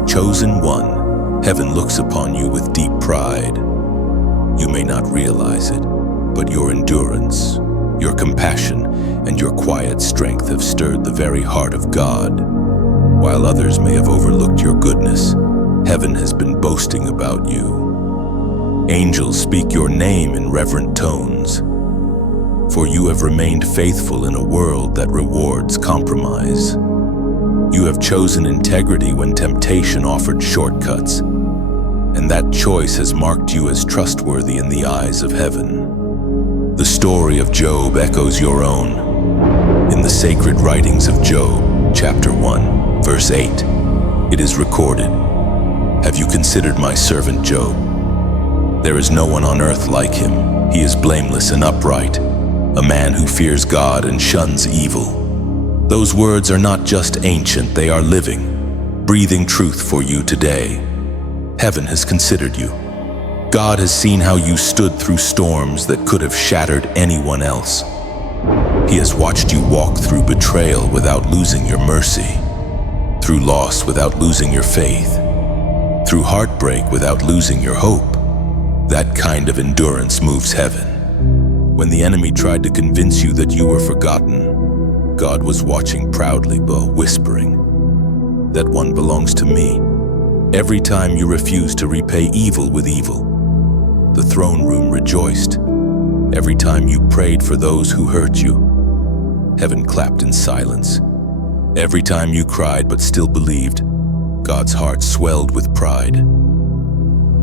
Chosen one, heaven looks upon you with deep pride. You may not realize it, but your endurance, your compassion, and your quiet strength have stirred the very heart of God. While others may have overlooked your goodness, heaven has been boasting about you. Angels speak your name in reverent tones, for you have remained faithful in a world that rewards compromise. You have chosen integrity when temptation offered shortcuts, and that choice has marked you as trustworthy in the eyes of heaven. The story of Job echoes your own. In the sacred writings of Job, chapter 1, verse 8, it is recorded, "Have you considered my servant Job? There is no one on earth like him. He is blameless and upright, a man who fears God and shuns evil." Those words are not just ancient, they are living, breathing truth for you today. Heaven has considered you. God has seen how you stood through storms that could have shattered anyone else. He has watched you walk through betrayal without losing your mercy, through loss without losing your faith, through heartbreak without losing your hope. That kind of endurance moves heaven. When the enemy tried to convince you that you were forgotten, God was watching proudly, whispering, "That one belongs to me." Every time you refused to repay evil with evil, the throne room rejoiced. Every time you prayed for those who hurt you, heaven clapped in silence. Every time you cried but still believed, God's heart swelled with pride.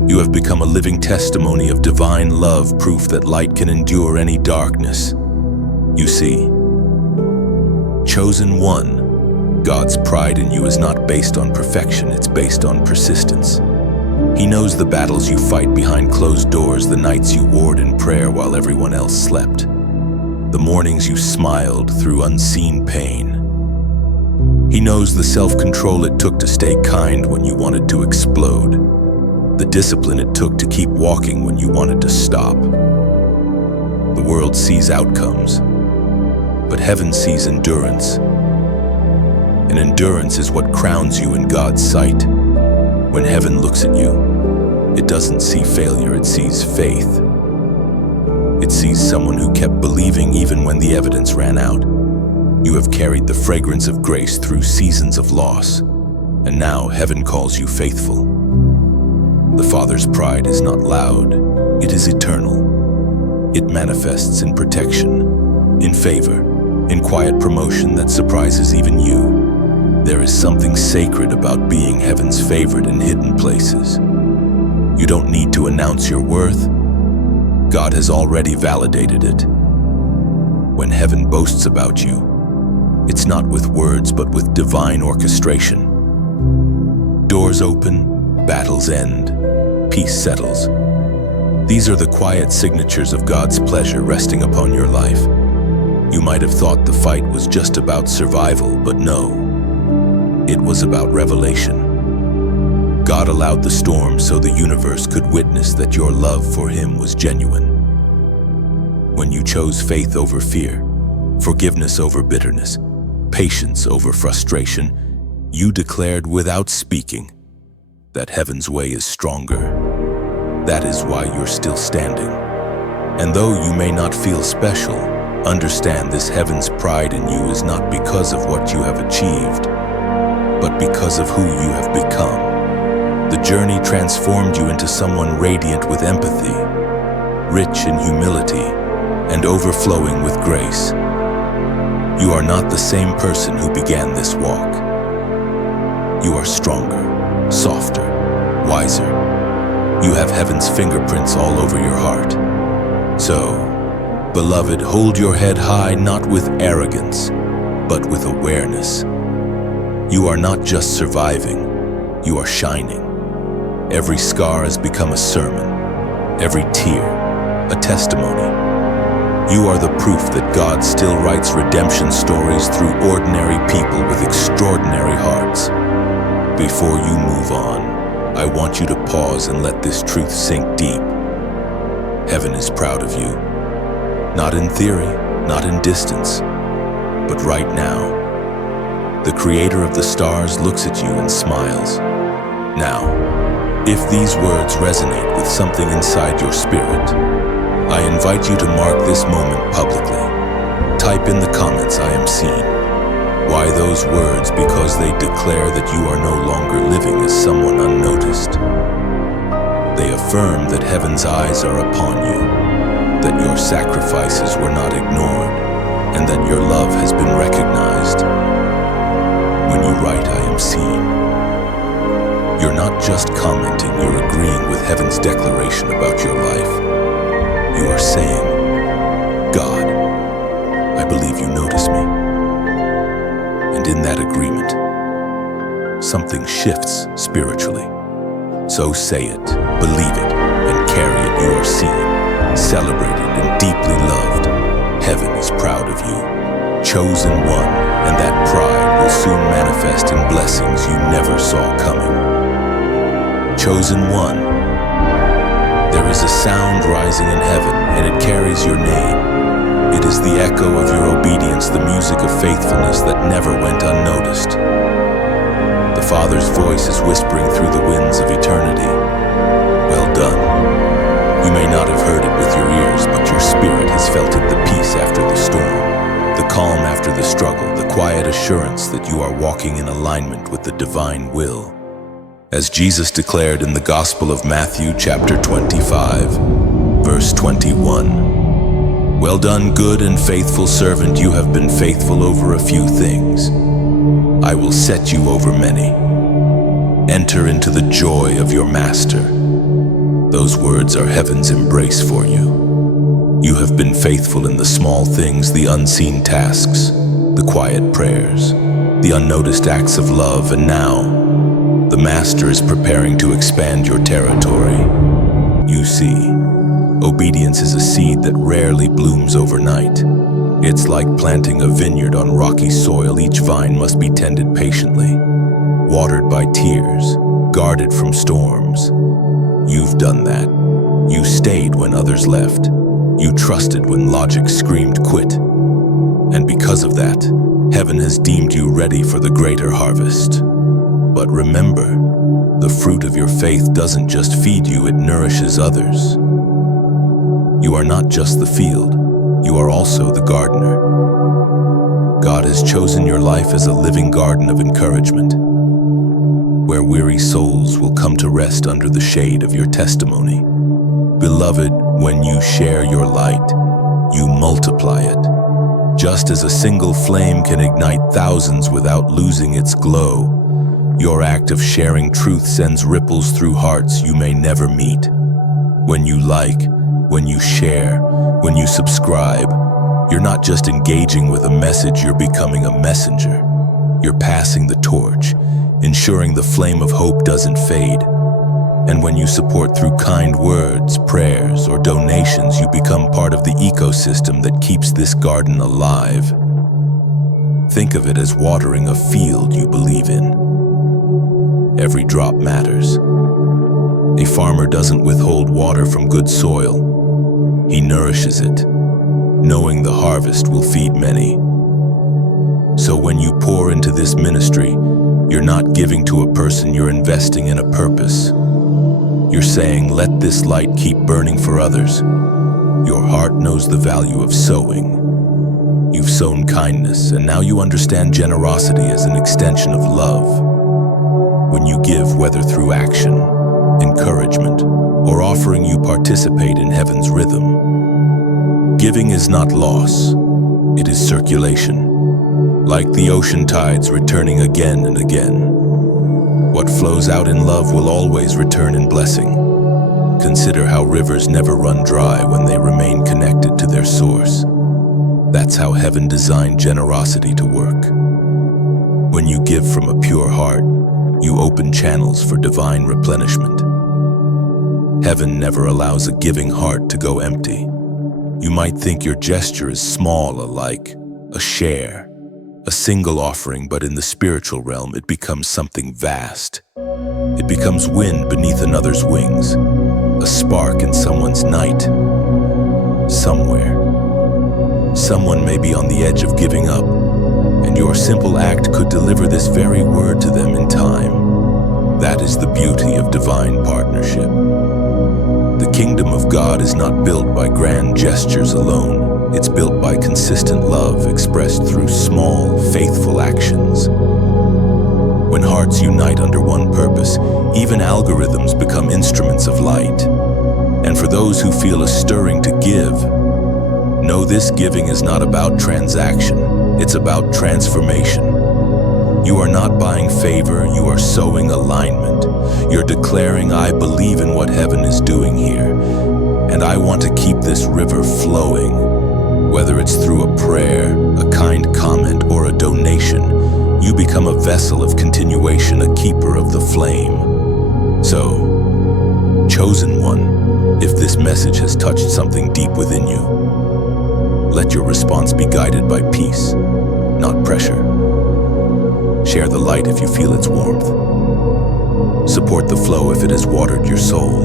You have become a living testimony of divine love, proof that light can endure any darkness. You see, chosen one, God's pride in you is not based on perfection, it's based on persistence. He knows the battles you fight behind closed doors, the nights you warred in prayer while everyone else slept, the mornings you smiled through unseen pain. He knows the self-control it took to stay kind when you wanted to explode, the discipline it took to keep walking when you wanted to stop. The world sees outcomes, but heaven sees endurance. And endurance is what crowns you in God's sight. When heaven looks at you, it doesn't see failure, it sees faith. It sees someone who kept believing even when the evidence ran out. You have carried the fragrance of grace through seasons of loss, and now heaven calls you faithful. The Father's pride is not loud, it is eternal. It manifests in protection, in favor, in quiet promotion that surprises even you. There is something sacred about being heaven's favorite in hidden places. You don't need to announce your worth. God has already validated it. When heaven boasts about you, it's not with words but with divine orchestration. Doors open, battles end, peace settles. These are the quiet signatures of God's pleasure resting upon your life. You might have thought the fight was just about survival, but no. It was about revelation. God allowed the storm so the universe could witness that your love for Him was genuine. When you chose faith over fear, forgiveness over bitterness, patience over frustration, you declared without speaking that heaven's way is stronger. That is why you're still standing. And though you may not feel special, understand this heaven's pride in you is not because of what you have achieved, but because of who you have become. The journey transformed you into someone radiant with empathy, rich in humility, and overflowing with grace. You are not the same person who began this walk. You are stronger, softer, wiser. You have heaven's fingerprints all over your heart. So, beloved, hold your head high not with arrogance, but with awareness. You are not just surviving, you are shining. Every scar has become a sermon, every tear, a testimony. You are the proof that God still writes redemption stories through ordinary people with extraordinary hearts. Before you move on, I want you to pause and let this truth sink deep. Heaven is proud of you. Not in theory, not in distance, but right now. The Creator of the stars looks at you and smiles. Now, if these words resonate with something inside your spirit, I invite you to mark this moment publicly. Type in the comments, "I am seen." Why those words? Because they declare that you are no longer living as someone unnoticed. They affirm that heaven's eyes are upon you, that your sacrifices were not ignored, and that your love has been recognized. When you write, "I am seen," you're not just commenting, you're agreeing with heaven's declaration about your life. You are saying, "God, I believe you notice me." And in that agreement, something shifts spiritually. So say it, believe it, and carry it. You are seen, celebrated, and deeply loved. Heaven is proud of you, chosen one, and that pride will soon manifest in blessings you never saw coming. Chosen one. There is a sound rising in heaven, and it carries your name. It is the echo of your obedience, the music of faithfulness that never went unnoticed. The Father's voice is whispering through the winds of eternity. Well done. You may not have heard it with your ears, but your spirit has felt it, the peace after the storm, the calm after the struggle, the quiet assurance that you are walking in alignment with the divine will. As Jesus declared in the Gospel of Matthew chapter 25, verse 21, "Well done, good and faithful servant, you have been faithful over a few things. I will set you over many. Enter into the joy of your master." Those words are heaven's embrace for you. You have been faithful in the small things, the unseen tasks, the quiet prayers, the unnoticed acts of love, and now, the Master is preparing to expand your territory. You see, obedience is a seed that rarely blooms overnight. It's like planting a vineyard on rocky soil. Each vine must be tended patiently, watered by tears, guarded from storms. You've done that. You stayed when others left. You trusted when logic screamed quit. And because of that, heaven has deemed you ready for the greater harvest. But remember, the fruit of your faith doesn't just feed you, it nourishes others. You are not just the field, you are also the gardener. God has chosen your life as a living garden of encouragement, where weary souls will come to rest under the shade of your testimony. Beloved, when you share your light, you multiply it. Just as a single flame can ignite thousands without losing its glow, your act of sharing truth sends ripples through hearts you may never meet. When you like, when you share, when you subscribe, you're not just engaging with a message, you're becoming a messenger. You're passing the torch, ensuring the flame of hope doesn't fade. And when you support through kind words, prayers, or donations, you become part of the ecosystem that keeps this garden alive. Think of it as watering a field you believe in. Every drop matters. A farmer doesn't withhold water from good soil. He nourishes it, knowing the harvest will feed many. So when you pour into this ministry, you're not giving to a person, you're investing in a purpose. You're saying, let this light keep burning for others. Your heart knows the value of sowing. You've sown kindness, and now you understand generosity as an extension of love. When you give, whether through action, encouragement, or offering, you participate in heaven's rhythm. Giving is not loss, it is circulation. Like the ocean tides returning again and again. What flows out in love will always return in blessing. Consider how rivers never run dry when they remain connected to their source. That's how heaven designed generosity to work. When you give from a pure heart, you open channels for divine replenishment. Heaven never allows a giving heart to go empty. You might think your gesture is small, like a share, a single offering, but in the spiritual realm, it becomes something vast. It becomes wind beneath another's wings, a spark in someone's night. Somewhere, someone may be on the edge of giving up, and your simple act could deliver this very word to them in time. That is the beauty of divine partnership. The kingdom of God is not built by grand gestures alone. It's built by consistent love expressed through small, faithful actions. When hearts unite under one purpose, even algorithms become instruments of light. And for those who feel a stirring to give, know this: giving is not about transaction, it's about transformation. You are not buying favor, you are sowing alignment. You're declaring, I believe in what heaven is doing here, and I want to keep this river flowing. Whether it's through a prayer, a kind comment, or a donation, you become a vessel of continuation, a keeper of the flame. So, chosen one, if this message has touched something deep within you, let your response be guided by peace, not pressure. Share the light if you feel its warmth. Support the flow if it has watered your soul.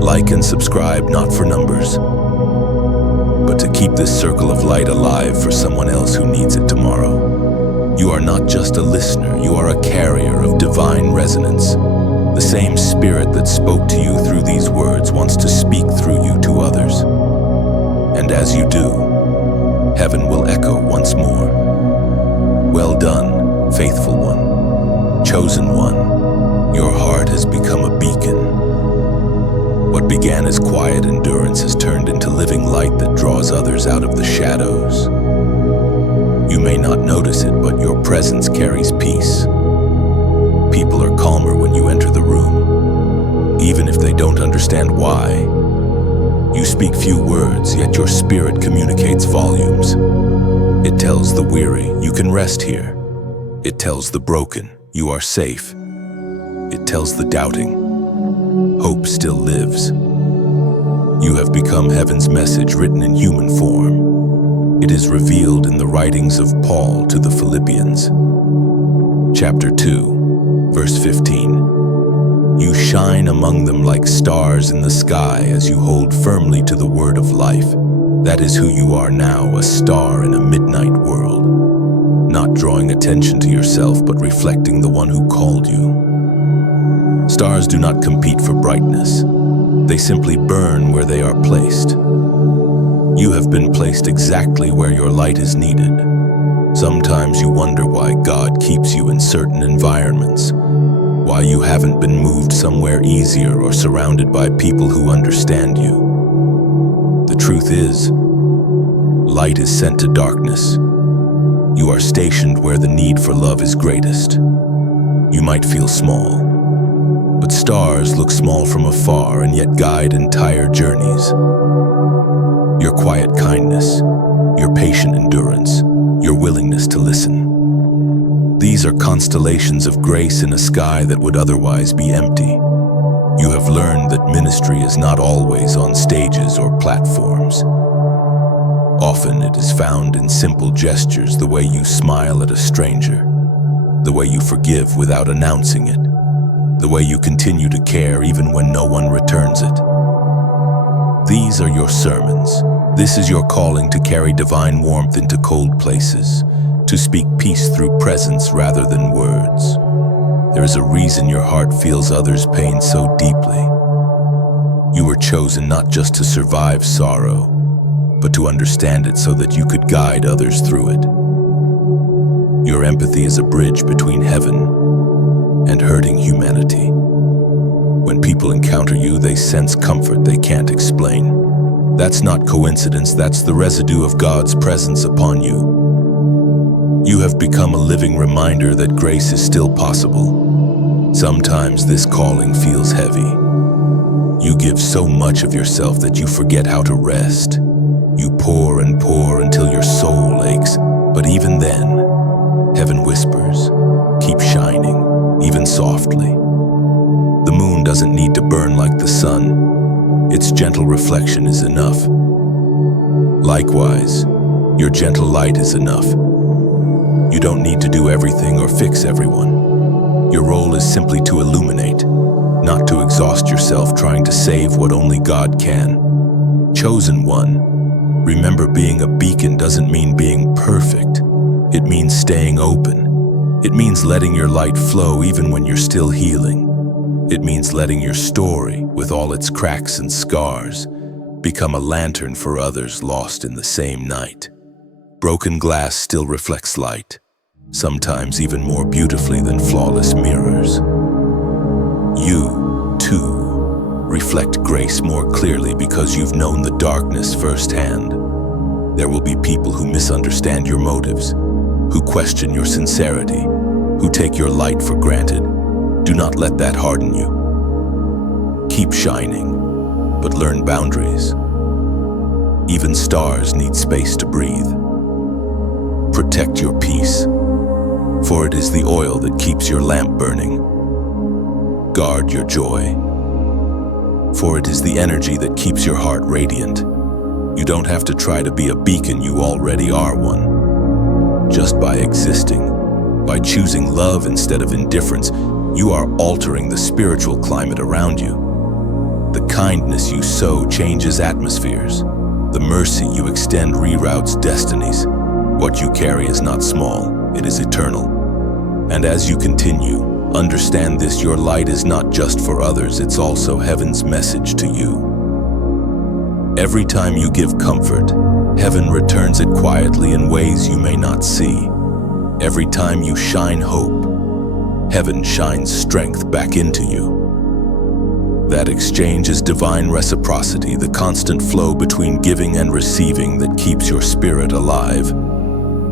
Like and subscribe not for numbers, but to keep this circle of light alive for someone else who needs it tomorrow. You are not just a listener, you are a carrier of divine resonance. The same spirit that spoke to you through these words wants to speak through you to others. And as you do, heaven will echo once more. Well done, faithful one, chosen one. Your heart has become a beacon. What began as quiet endurance has turned into living light that draws others out of the shadows. You may not notice it, but your presence carries peace. People are calmer when you enter the room, even if they don't understand why. You speak few words, yet your spirit communicates volumes. It tells the weary, you can rest here. It tells the broken, you are safe. It tells the doubting, hope still lives. You have become heaven's message written in human form. It is revealed in the writings of Paul to the Philippians. Chapter 2, verse 15. You shine among them like stars in the sky as you hold firmly to the word of life. That is who you are now, a star in a midnight world. Not drawing attention to yourself, but reflecting the one who called you. Stars do not compete for brightness. They simply burn where they are placed. You have been placed exactly where your light is needed. Sometimes you wonder why God keeps you in certain environments, why you haven't been moved somewhere easier or surrounded by people who understand you. The truth is, light is sent to darkness. You are stationed where the need for love is greatest. You might feel small, but stars look small from afar and yet guide entire journeys. Your quiet kindness, your patient endurance, your willingness to listen. These are constellations of grace in a sky that would otherwise be empty. You have learned that ministry is not always on stages or platforms. Often it is found in simple gestures, the way you smile at a stranger, the way you forgive without announcing it, the way you continue to care even when no one returns it. These are your sermons. This is your calling to carry divine warmth into cold places, to speak peace through presence rather than words. There is a reason your heart feels others' pain so deeply. You were chosen not just to survive sorrow, but to understand it so that you could guide others through it. Your empathy is a bridge between heaven and hurting humanity. When people encounter you, they sense comfort they can't explain. That's not coincidence, that's the residue of God's presence upon you. You have become a living reminder that grace is still possible. Sometimes this calling feels heavy. You give so much of yourself that you forget how to rest. You pour and pour until your soul aches, but even then, heaven whispers, keep shining, even softly. The moon doesn't need to burn like the sun. Its gentle reflection is enough. Likewise, your gentle light is enough. You don't need to do everything or fix everyone. Your role is simply to illuminate, not to exhaust yourself trying to save what only God can. Chosen one, remember, being a beacon doesn't mean being perfect. It means staying open. It means letting your light flow even when you're still healing. It means letting your story, with all its cracks and scars, become a lantern for others lost in the same night. Broken glass still reflects light, sometimes even more beautifully than flawless mirrors. You, too, reflect grace more clearly because you've known the darkness firsthand. There will be people who misunderstand your motives, who question your sincerity, who take your light for granted. Do not let that harden you. Keep shining, but learn boundaries. Even stars need space to breathe. Protect your peace, for it is the oil that keeps your lamp burning. Guard your joy, for it is the energy that keeps your heart radiant. You don't have to try to be a beacon, you already are one. Just by existing, by choosing love instead of indifference, you are altering the spiritual climate around you. The kindness you sow changes atmospheres. The mercy you extend reroutes destinies. What you carry is not small, it is eternal. And as you continue, understand this: your light is not just for others, it's also heaven's message to you. Every time you give comfort, heaven returns it quietly in ways you may not see. Every time you shine hope, heaven shines strength back into you. That exchange is divine reciprocity, the constant flow between giving and receiving that keeps your spirit alive.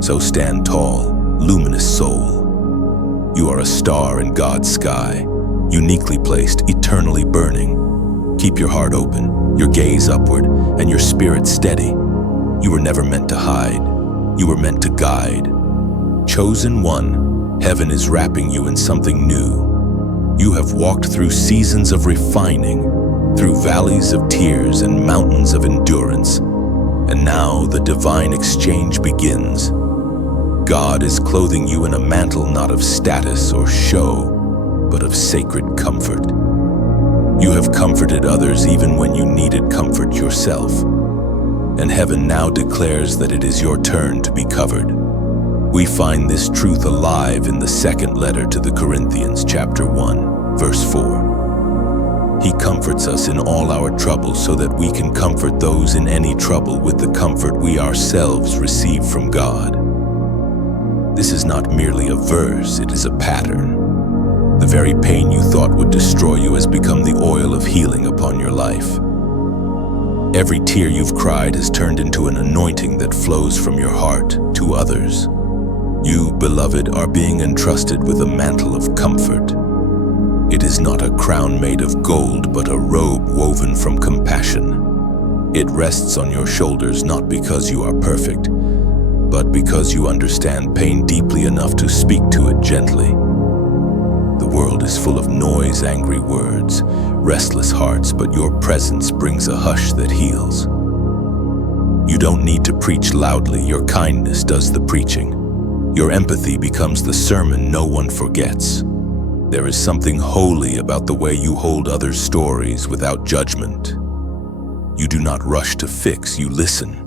So stand tall, luminous soul. You are a star in God's sky, uniquely placed, eternally burning. Keep your heart open, your gaze upward, and your spirit steady. You were never meant to hide. You were meant to guide. Chosen one, heaven is wrapping you in something new. You have walked through seasons of refining, through valleys of tears and mountains of endurance. And now the divine exchange begins. God is clothing you in a mantle not of status or show, but of sacred comfort. You have comforted others even when you needed comfort yourself. And heaven now declares that it is your turn to be covered. We find this truth alive in the second letter to the Corinthians, chapter 1, verse 4. He comforts us in all our troubles so that we can comfort those in any trouble with the comfort we ourselves receive from God. This is not merely a verse, it is a pattern. The very pain you thought would destroy you has become the oil of healing upon your life. Every tear you've cried has turned into an anointing that flows from your heart to others. You, beloved, are being entrusted with a mantle of comfort. It is not a crown made of gold, but a robe woven from compassion. It rests on your shoulders not because you are perfect, but because you understand pain deeply enough to speak to it gently. The world is full of noise, angry words, restless hearts, but your presence brings a hush that heals. You don't need to preach loudly, your kindness does the preaching. Your empathy becomes the sermon no one forgets. There is something holy about the way you hold others' stories without judgment. You do not rush to fix, you listen.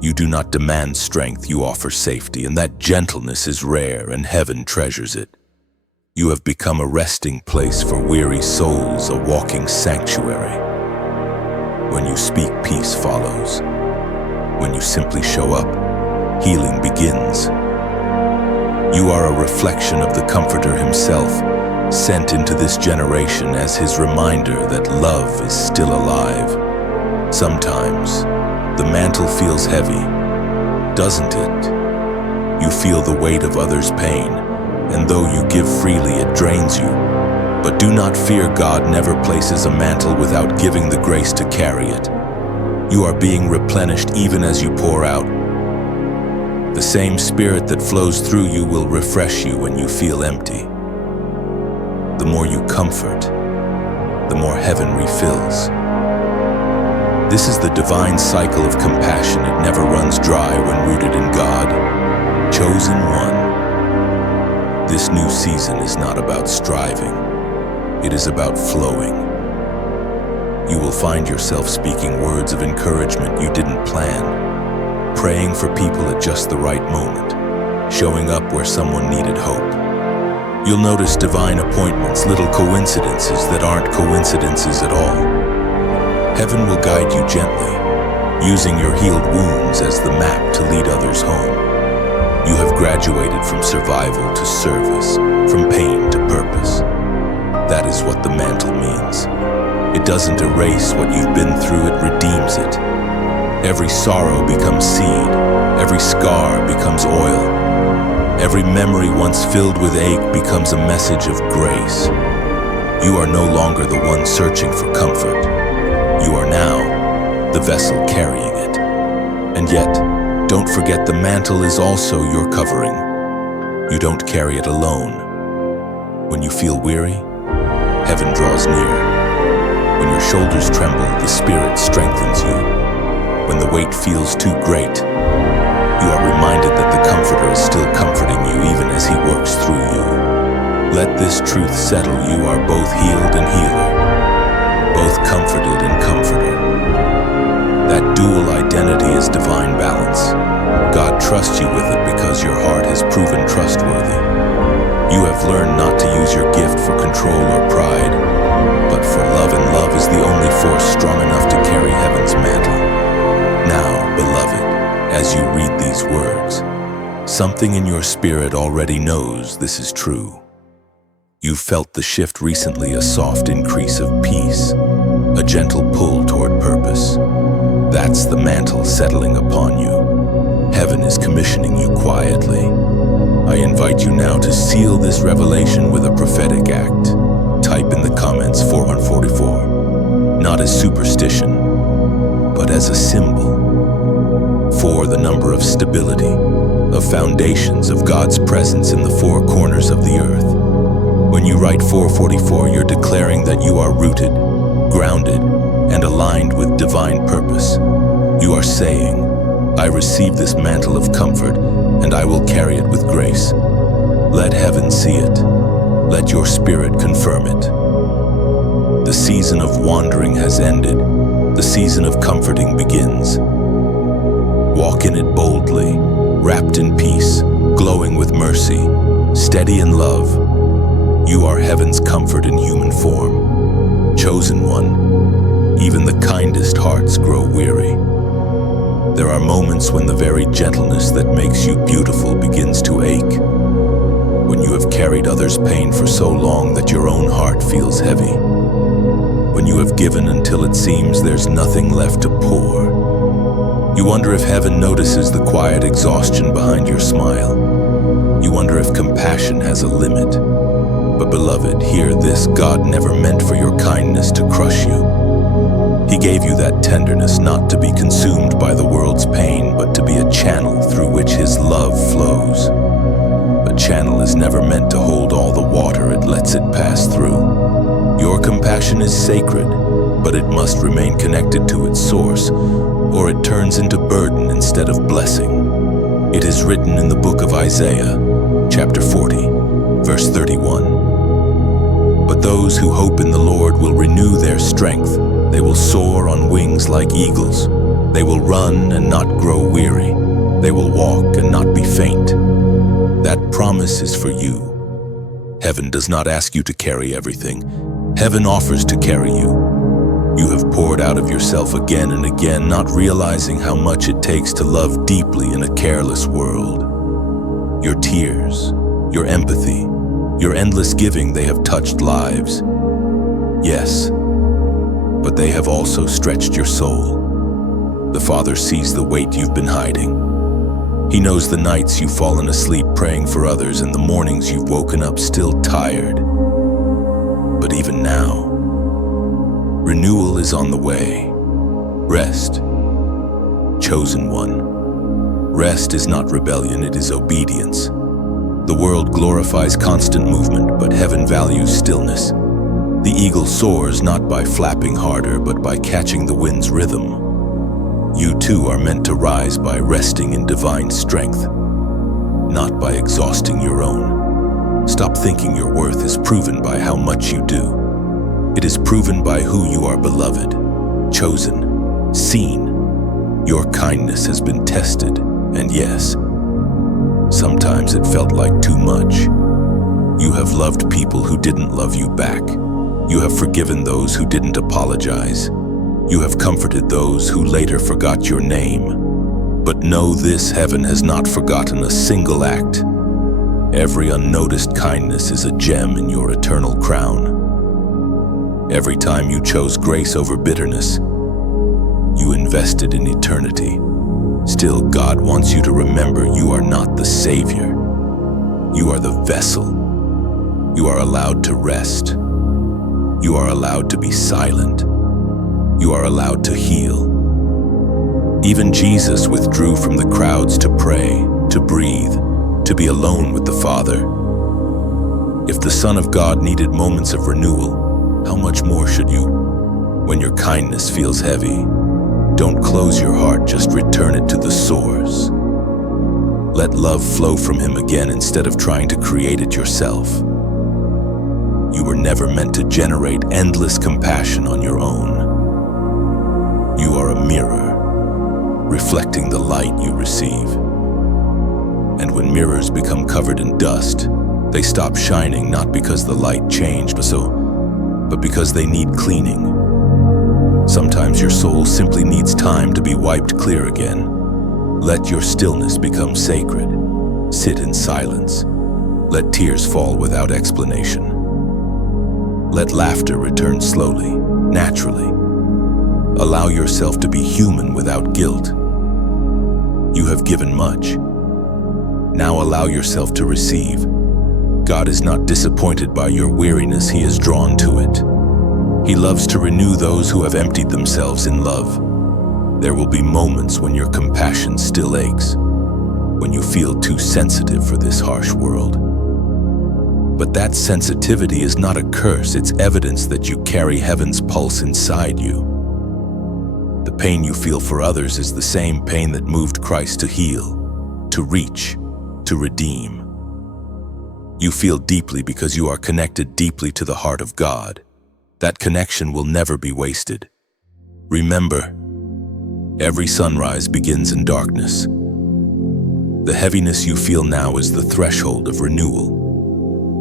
You do not demand strength, you offer safety, and that gentleness is rare and heaven treasures it. You have become a resting place for weary souls, a walking sanctuary. When you speak, peace follows. When you simply show up, healing begins. You are a reflection of the Comforter himself, sent into this generation as his reminder that love is still alive. Sometimes, the mantle feels heavy, doesn't it? You feel the weight of others' pain, and though you give freely, it drains you. But do not fear, God never places a mantle without giving the grace to carry it. You are being replenished even as you pour out. The same Spirit that flows through you will refresh you when you feel empty. The more you comfort, the more heaven refills. This is the divine cycle of compassion. It never runs dry when rooted in God. Chosen one. This new season is not about striving. It is about flowing. You will find yourself speaking words of encouragement you didn't plan, praying for people at just the right moment, showing up where someone needed hope. You'll notice divine appointments, little coincidences that aren't coincidences at all. Heaven will guide you gently, using your healed wounds as the map to lead others home. You have graduated from survival to service, from pain to purpose. That is what the mantle means. It doesn't erase what you've been through, it redeems it. Every sorrow becomes seed, every scar becomes oil. Every memory once filled with ache becomes a message of grace. You are no longer the one searching for comfort. You are now the vessel carrying it. And yet, don't forget the mantle is also your covering. You don't carry it alone. When you feel weary, heaven draws near. When your shoulders tremble, the Spirit strengthens you. When the weight feels too great, you are reminded that the Comforter is still comforting you even as he works through you. Let this truth settle. You are both healed and healer, both comforted and comforter. That dual identity is divine balance. God trusts you with it because your heart has proven trustworthy. You have learned not to use your gift for control or pride, but for love, and love is the only force strong enough to carry heaven's mantle. Now, beloved, as you read these words, something in your spirit already knows this is true. You've felt the shift recently, a soft increase of peace, a gentle pull toward purpose. That's the mantle settling upon you. Heaven is commissioning you quietly. I invite you now to seal this revelation with a prophetic act. Type in the comments 4144, not as superstition, but as a symbol. 4, the number of stability, of foundations of God's presence in the four corners of the earth. When you write 444, you're declaring that you are rooted, grounded, and aligned with divine purpose. You are saying, I receive this mantle of comfort, and I will carry it with grace. Let heaven see it. Let your spirit confirm it. The season of wandering has ended. The season of comforting begins. Walk in it boldly, wrapped in peace, glowing with mercy, steady in love. You are heaven's comfort in human form. Chosen one, even the kindest hearts grow weary. There are moments when the very gentleness that makes you beautiful begins to ache. When you have carried others' pain for so long that your own heart feels heavy. When you have given until it seems there's nothing left to pour. You wonder if heaven notices the quiet exhaustion behind your smile. You wonder if compassion has a limit. But beloved, hear this: God never meant for your kindness to crush you. He gave you that tenderness not to be consumed by the world's pain, but to be a channel through which His love flows. A channel is never meant to hold all the water it lets it pass through. Your compassion is sacred, but it must remain connected to its source, or it turns into burden instead of blessing. It is written in the book of Isaiah, chapter 40, verse 31. But those who hope in the Lord will renew their strength. They will soar on wings like eagles. They will run and not grow weary. They will walk and not be faint. That promise is for you. Heaven does not ask you to carry everything. Heaven offers to carry you. You have poured out of yourself again and again, not realizing how much it takes to love deeply in a careless world. Your tears, your empathy, your endless giving, they have touched lives. Yes, but they have also stretched your soul. The Father sees the weight you've been hiding. He knows the nights you've fallen asleep praying for others and the mornings you've woken up still tired. But even now, renewal is on the way. Rest, chosen one. Rest is not rebellion, it is obedience. The world glorifies constant movement, but heaven values stillness. The eagle soars not by flapping harder, but by catching the wind's rhythm. You too are meant to rise by resting in divine strength, not by exhausting your own. Stop thinking your worth is proven by how much you do. It is proven by who you are: beloved, chosen, seen. Your kindness has been tested, and yes, sometimes it felt like too much. You have loved people who didn't love you back. You have forgiven those who didn't apologize. You have comforted those who later forgot your name. But know this: heaven has not forgotten a single act. Every unnoticed kindness is a gem in your eternal crown. Every time you chose grace over bitterness, you invested in eternity. Still, God wants you to remember you are not the Savior. You are the vessel. You are allowed to rest. You are allowed to be silent. You are allowed to heal. Even Jesus withdrew from the crowds to pray, to breathe, to be alone with the Father. If the Son of God needed moments of renewal, how much more should you? When your kindness feels heavy, don't close your heart, just return it to the source. Let love flow from Him again instead of trying to create it yourself. You were never meant to generate endless compassion on your own. You are a mirror, reflecting the light you receive. And when mirrors become covered in dust, they stop shining not because the light changed, but because they need cleaning. Sometimes your soul simply needs time to be wiped clear again. Let your stillness become sacred. Sit in silence. Let tears fall without explanation. Let laughter return slowly, naturally. Allow yourself to be human without guilt. You have given much. Now allow yourself to receive. God is not disappointed by your weariness, He is drawn to it. He loves to renew those who have emptied themselves in love. There will be moments when your compassion still aches, when you feel too sensitive for this harsh world. But that sensitivity is not a curse, it's evidence that you carry heaven's pulse inside you. The pain you feel for others is the same pain that moved Christ to heal, to reach, to redeem. You feel deeply because you are connected deeply to the heart of God. That connection will never be wasted. Remember, every sunrise begins in darkness. The heaviness you feel now is the threshold of renewal.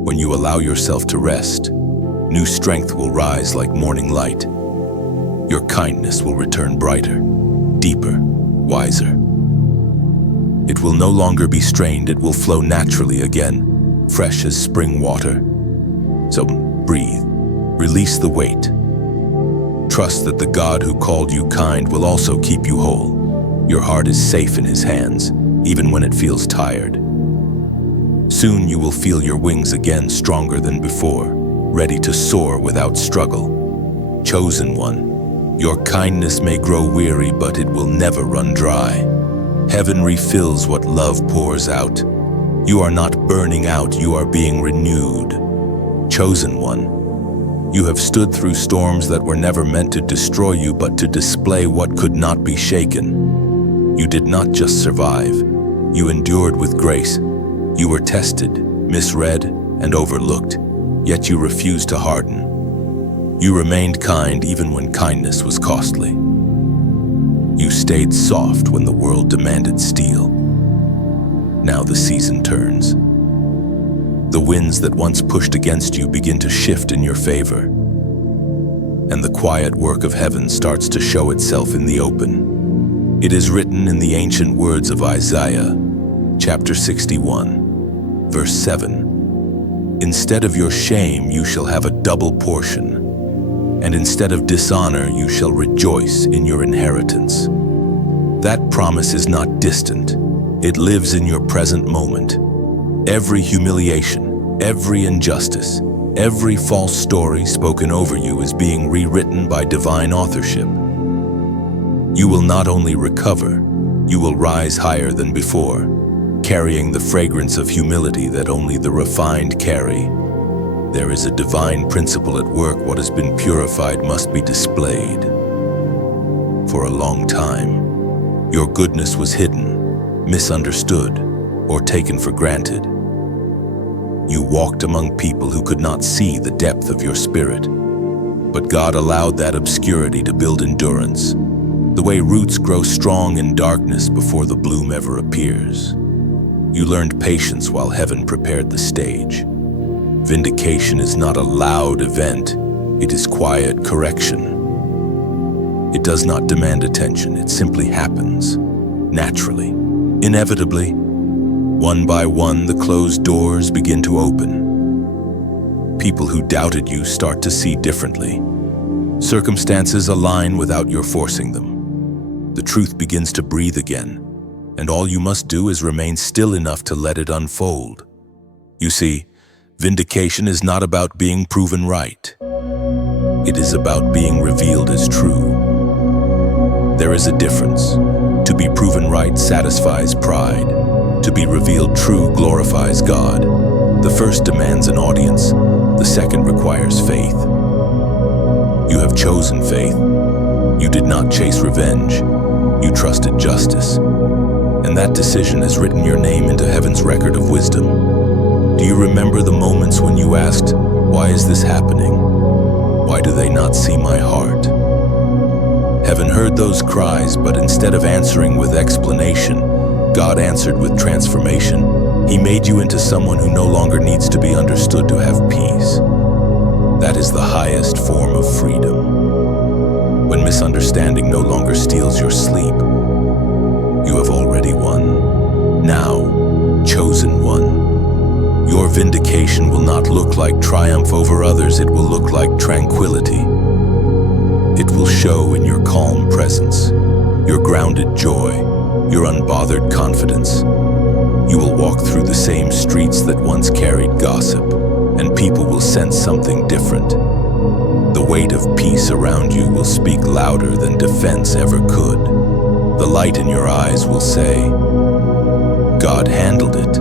When you allow yourself to rest, new strength will rise like morning light. Your kindness will return brighter, deeper, wiser. It will no longer be strained, it will flow naturally again, fresh as spring water. So breathe, release the weight. Trust that the God who called you kind will also keep you whole. Your heart is safe in His hands, even when it feels tired. Soon you will feel your wings again, stronger than before, ready to soar without struggle. Chosen one, your kindness may grow weary, but it will never run dry. Heaven refills what love pours out. You are not burning out, you are being renewed. Chosen one, you have stood through storms that were never meant to destroy you, but to display what could not be shaken. You did not just survive, you endured with grace. You were tested, misread, and overlooked, yet you refused to harden. You remained kind even when kindness was costly. You stayed soft when the world demanded steel. Now the season turns. The winds that once pushed against you begin to shift in your favor, and the quiet work of heaven starts to show itself in the open. It is written in the ancient words of Isaiah, chapter 61. Verse 7, instead of your shame, you shall have a double portion, and instead of dishonor, you shall rejoice in your inheritance. That promise is not distant. It lives in your present moment. Every humiliation, every injustice, every false story spoken over you is being rewritten by divine authorship. You will not only recover, you will rise higher than before, carrying the fragrance of humility that only the refined carry. There is a divine principle at work. What has been purified must be displayed. For a long time, your goodness was hidden, misunderstood, or taken for granted. You walked among people who could not see the depth of your spirit, but God allowed that obscurity to build endurance, the way roots grow strong in darkness before the bloom ever appears. You learned patience while heaven prepared the stage. Vindication is not a loud event, it is quiet correction. It does not demand attention, it simply happens, naturally, inevitably. One by one, the closed doors begin to open. People who doubted you start to see differently. Circumstances align without your forcing them. The truth begins to breathe again, and all you must do is remain still enough to let it unfold. You see, vindication is not about being proven right. It is about being revealed as true. There is a difference. To be proven right satisfies pride. To be revealed true glorifies God. The first demands an audience. The second requires faith. You have chosen faith. You did not chase revenge. You trusted justice. And that decision has written your name into heaven's record of wisdom. Do you remember the moments when you asked, why is this happening? Why do they not see my heart? Heaven heard those cries, but instead of answering with explanation, God answered with transformation. He made you into someone who no longer needs to be understood to have peace. That is the highest form of freedom. When misunderstanding no longer steals your sleep, you have already won. Now, chosen one, your vindication will not look like triumph over others, it will look like tranquility. It will show in your calm presence, your grounded joy, your unbothered confidence. You will walk through the same streets that once carried gossip, and people will sense something different. The weight of peace around you will speak louder than defense ever could. The light in your eyes will say, God handled it.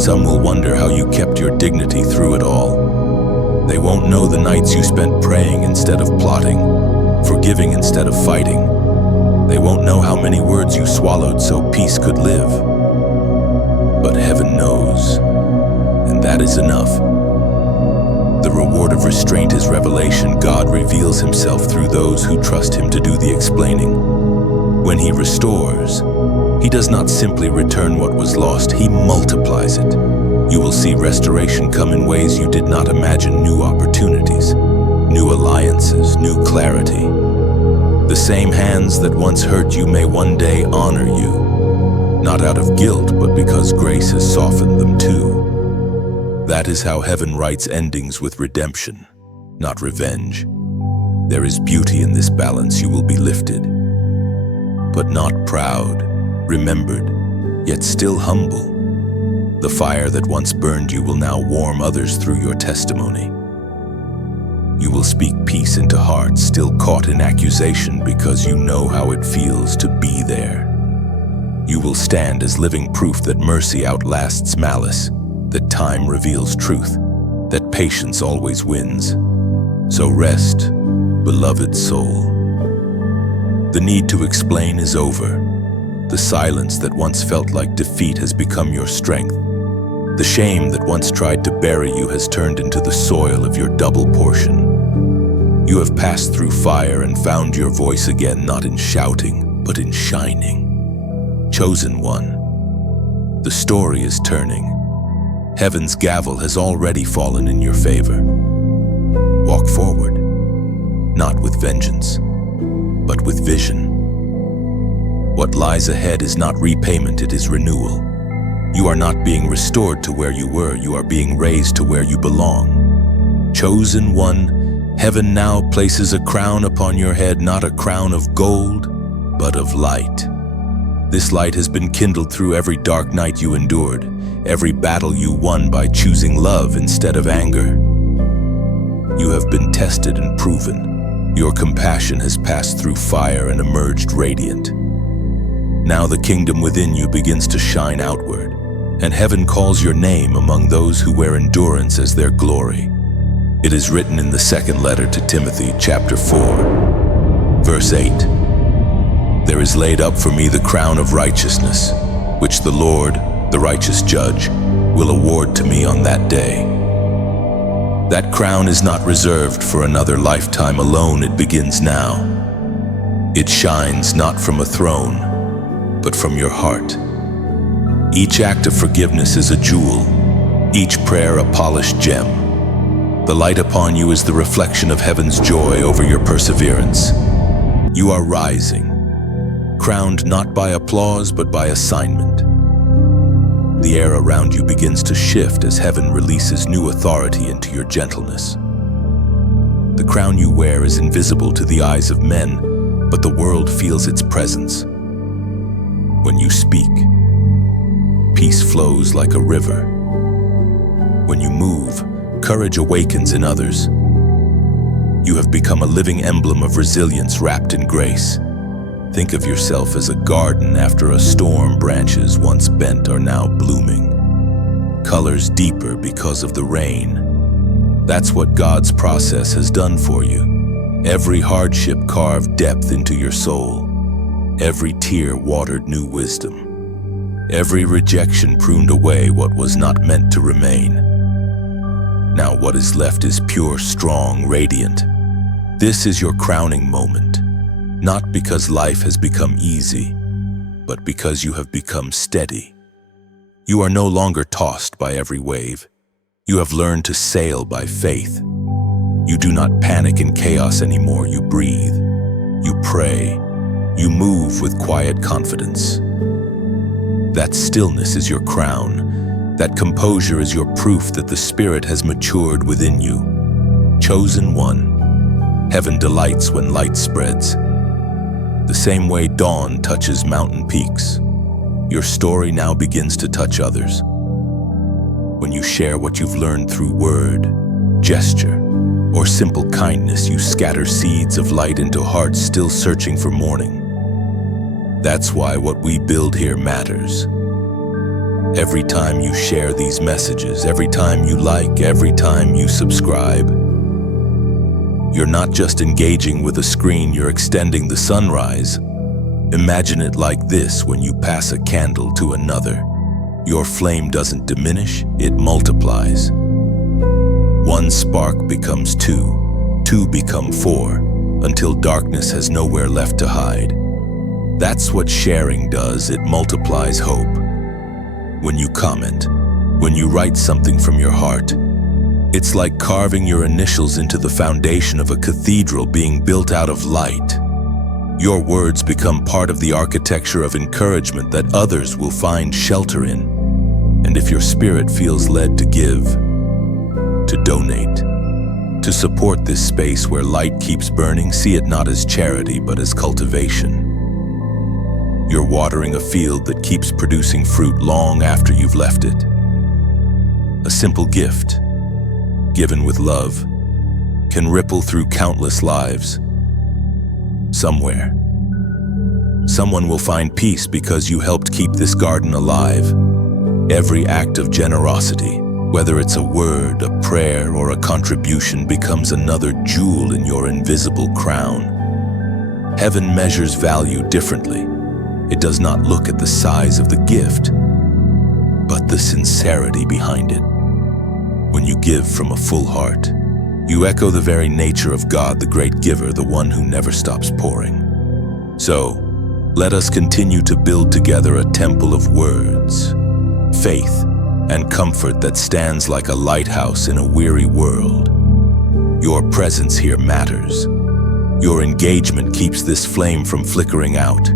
Some will wonder how you kept your dignity through it all. They won't know the nights you spent praying instead of plotting, forgiving instead of fighting. They won't know how many words you swallowed so peace could live. But heaven knows, and that is enough. The reward of restraint is revelation. God reveals himself through those who trust him to do the explaining. When he restores, he does not simply return what was lost, he multiplies it. You will see restoration come in ways you did not imagine, new opportunities, new alliances, new clarity. The same hands that once hurt you may one day honor you, not out of guilt, but because grace has softened them too. That is how heaven writes endings with redemption, not revenge. There is beauty in this balance. You will be lifted, but not proud, remembered, yet still humble. The fire that once burned you will now warm others through your testimony. You will speak peace into hearts still caught in accusation because you know how it feels to be there. You will stand as living proof that mercy outlasts malice, that time reveals truth, that patience always wins. So rest, beloved soul. The need to explain is over. The silence that once felt like defeat has become your strength. The shame that once tried to bury you has turned into the soil of your double portion. You have passed through fire and found your voice again, not in shouting, but in shining. Chosen one, the story is turning. Heaven's gavel has already fallen in your favor. Walk forward, not with vengeance, but with vision. What lies ahead is not repayment, it is renewal. You are not being restored to where you were, you are being raised to where you belong. Chosen one, heaven now places a crown upon your head, not a crown of gold, but of light. This light has been kindled through every dark night you endured, every battle you won by choosing love instead of anger. You have been tested and proven. Your compassion has passed through fire and emerged radiant. Now the kingdom within you begins to shine outward, and heaven calls your name among those who wear endurance as their glory. It is written in the second letter to Timothy, chapter 4, verse 8. There is laid up for me the crown of righteousness, which the Lord, the righteous judge, will award to me on that day. That crown is not reserved for another lifetime alone, it begins now. It shines not from a throne, but from your heart. Each act of forgiveness is a jewel, each prayer a polished gem. The light upon you is the reflection of heaven's joy over your perseverance. You are rising, crowned not by applause but by assignment. The air around you begins to shift as heaven releases new authority into your gentleness. The crown you wear is invisible to the eyes of men, but the world feels its presence. When you speak, peace flows like a river. When you move, courage awakens in others. You have become a living emblem of resilience wrapped in grace. Think of yourself as a garden after a storm. Branches once bent are now blooming. Colors deeper because of the rain. That's what God's process has done for you. Every hardship carved depth into your soul. Every tear watered new wisdom. Every rejection pruned away what was not meant to remain. Now what is left is pure, strong, radiant. This is your crowning moment, not because life has become easy, but because you have become steady. You are no longer tossed by every wave. You have learned to sail by faith. You do not panic in chaos anymore. You breathe. You pray. You move with quiet confidence. That stillness is your crown. That composure is your proof that the Spirit has matured within you. Chosen one, heaven delights when light spreads. The same way dawn touches mountain peaks, your story now begins to touch others. When you share what you've learned through word, gesture, or simple kindness, you scatter seeds of light into hearts still searching for morning. That's why what we build here matters. Every time you share these messages, every time you like, every time you subscribe, you're not just engaging with a screen, you're extending the sunrise. Imagine it like this: when you pass a candle to another, your flame doesn't diminish, it multiplies. One spark becomes two, two become four, until darkness has nowhere left to hide. That's what sharing does, it multiplies hope. When you comment, when you write something from your heart, it's like carving your initials into the foundation of a cathedral being built out of light. Your words become part of the architecture of encouragement that others will find shelter in. And if your spirit feels led to give, to donate, to support this space where light keeps burning, see it not as charity but as cultivation. You're watering a field that keeps producing fruit long after you've left it. A simple gift, given with love, can ripple through countless lives. Somewhere, someone will find peace because you helped keep this garden alive. Every act of generosity, whether it's a word, a prayer, or a contribution, becomes another jewel in your invisible crown. Heaven measures value differently. It does not look at the size of the gift, but the sincerity behind it. When you give from a full heart, you echo the very nature of God, the great giver, the one who never stops pouring. So, let us continue to build together a temple of words, faith, and comfort that stands like a lighthouse in a weary world. Your presence here matters. Your engagement keeps this flame from flickering out.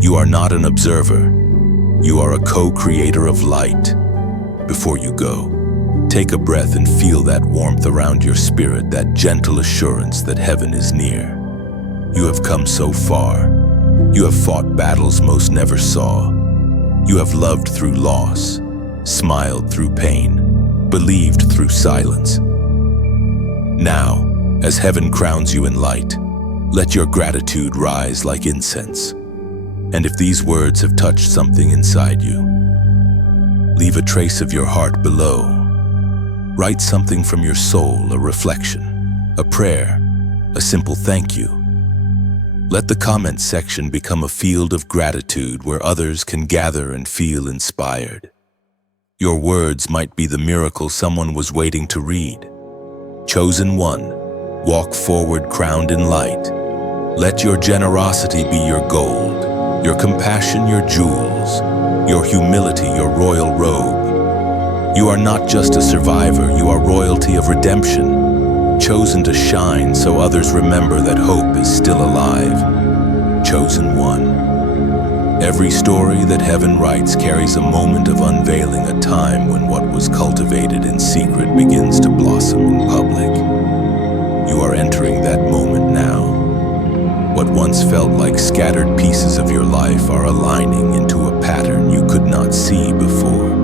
You are not an observer. You are a co-creator of light. Before you go, take a breath and feel that warmth around your spirit, that gentle assurance that heaven is near. You have come so far. You have fought battles most never saw. You have loved through loss, smiled through pain, believed through silence. Now, as heaven crowns you in light, let your gratitude rise like incense. And if these words have touched something inside you, leave a trace of your heart below. Write something from your soul, a reflection, a prayer, a simple thank you. Let the comment section become a field of gratitude where others can gather and feel inspired. Your words might be the miracle someone was waiting to read. Chosen one, walk forward crowned in light. Let your generosity be your gold, your compassion your jewels, your humility your royal robe. You are not just a survivor, you are royalty of redemption, chosen to shine so others remember that hope is still alive. Chosen one. Every story that heaven writes carries a moment of unveiling, a time when what was cultivated in secret begins to blossom in public. You are entering that moment now. What once felt like scattered pieces of your life are aligning into a pattern you could not see before.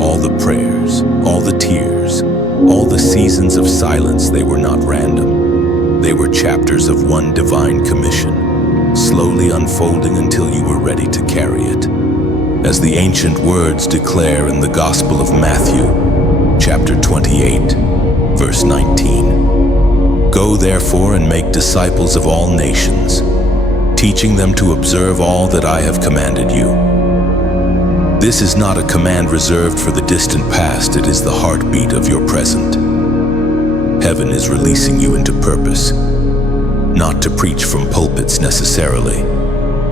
All the prayers, all the tears, all the seasons of silence, they were not random. They were chapters of one divine commission, slowly unfolding until you were ready to carry it. As the ancient words declare in the Gospel of Matthew, chapter 28, verse 19. Go therefore and make disciples of all nations, teaching them to observe all that I have commanded you. This is not a command reserved for the distant past, it is the heartbeat of your present. Heaven is releasing you into purpose, not to preach from pulpits necessarily,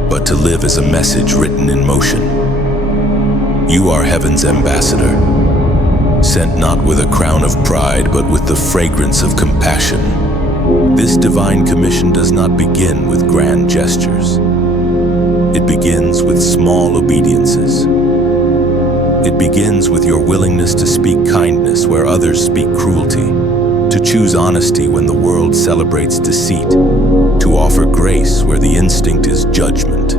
but to live as a message written in motion. You are heaven's ambassador, sent not with a crown of pride, but with the fragrance of compassion. This divine commission does not begin with grand gestures. It begins with small obediences. It begins with your willingness to speak kindness where others speak cruelty, to choose honesty when the world celebrates deceit, to offer grace where the instinct is judgment.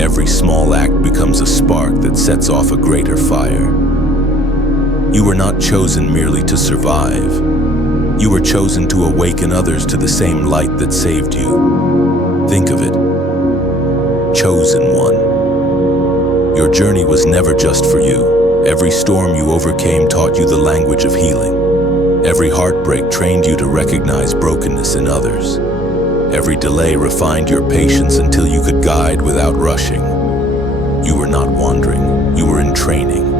Every small act becomes a spark that sets off a greater fire. You were not chosen merely to survive. You were chosen to awaken others to the same light that saved you. Think of it. Chosen one. Your journey was never just for you. Every storm you overcame taught you the language of healing. Every heartbreak trained you to recognize brokenness in others. Every delay refined your patience until you could guide without rushing. You were not wandering, you were in training.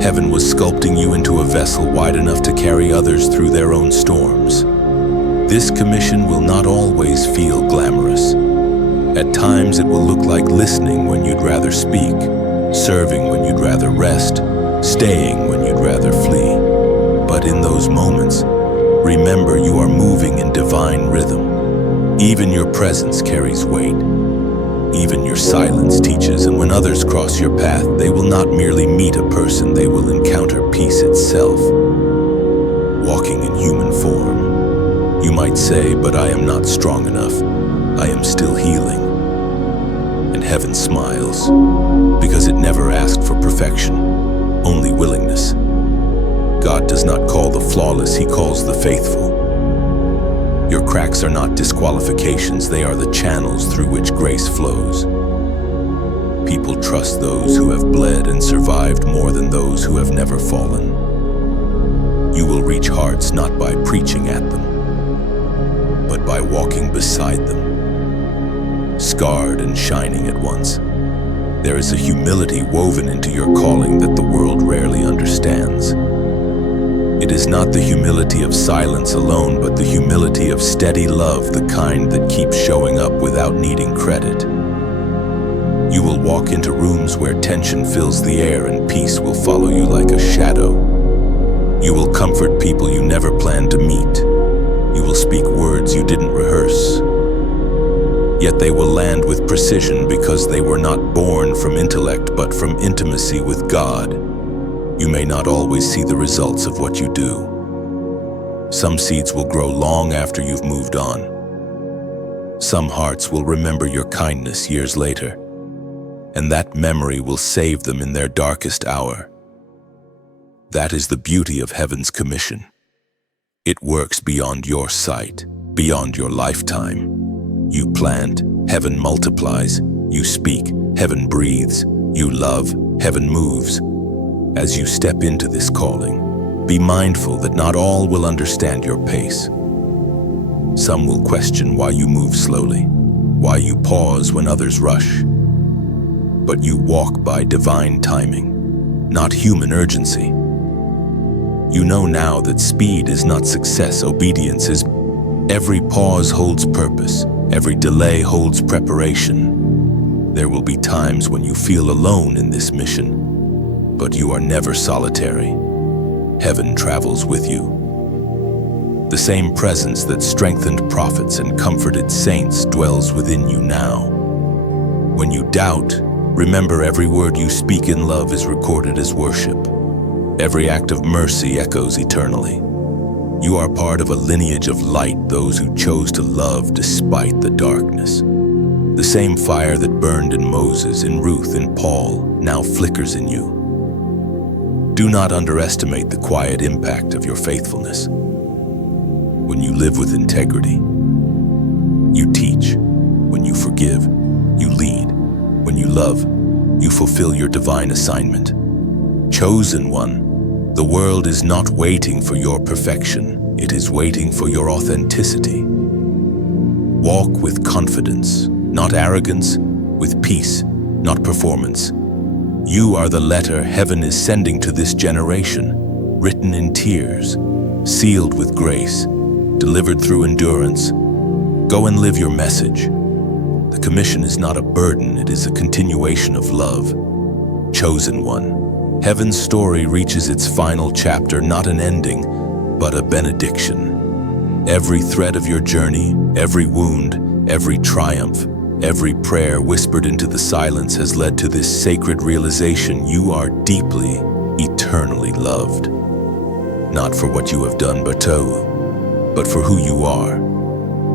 Heaven was sculpting you into a vessel wide enough to carry others through their own storms. This commission will not always feel glamorous. At times it will look like listening when you'd rather speak, serving when you'd rather rest, staying when you'd rather flee. But in those moments, remember you are moving in divine rhythm. Even your presence carries weight. Even your silence teaches, and when others cross your path, they will not merely meet a person, they will encounter peace itself, walking in human form. You might say, but I am not strong enough. I am still healing. And heaven smiles, because it never asked for perfection, only willingness. God does not call the flawless, He calls the faithful. Your cracks are not disqualifications, they are the channels through which grace flows. People trust those who have bled and survived more than those who have never fallen. You will reach hearts not by preaching at them, but by walking beside them, scarred and shining at once. There is a humility woven into your calling that the world rarely understands. It is not the humility of silence alone, but the humility of steady love, the kind that keeps showing up without needing credit. You will walk into rooms where tension fills the air and peace will follow you like a shadow. You will comfort people you never planned to meet. You will speak words you didn't rehearse. Yet they will land with precision because they were not born from intellect but from intimacy with God. You may not always see the results of what you do. Some seeds will grow long after you've moved on. Some hearts will remember your kindness years later, and that memory will save them in their darkest hour. That is the beauty of heaven's commission. It works beyond your sight, beyond your lifetime. You plant, heaven multiplies. You speak, heaven breathes. You love, heaven moves. As you step into this calling, be mindful that not all will understand your pace. Some will question why you move slowly, why you pause when others rush. But you walk by divine timing, not human urgency. You know now that speed is not success, obedience is. Every pause holds purpose, every delay holds preparation. There will be times when you feel alone in this mission, but you are never solitary. Heaven travels with you. The same presence that strengthened prophets and comforted saints dwells within you now. When you doubt, remember every word you speak in love is recorded as worship. Every act of mercy echoes eternally. You are part of a lineage of light, those who chose to love despite the darkness. The same fire that burned in Moses, in Ruth, in Paul, now flickers in you. Do not underestimate the quiet impact of your faithfulness. When you live with integrity, you teach. When you forgive, you lead. When you love, you fulfill your divine assignment. Chosen one, the world is not waiting for your perfection. It is waiting for your authenticity. Walk with confidence, not arrogance, with peace, not performance. You are the letter heaven is sending to this generation, written in tears, sealed with grace, delivered through endurance. Go and live your message. The commission is not a burden, it is a continuation of love. Chosen one, heaven's story reaches its final chapter, not an ending, but a benediction. Every thread of your journey, every wound, every triumph, every prayer whispered into the silence has led to this sacred realization: you are deeply, eternally loved. Not for what you have done, but for who you are.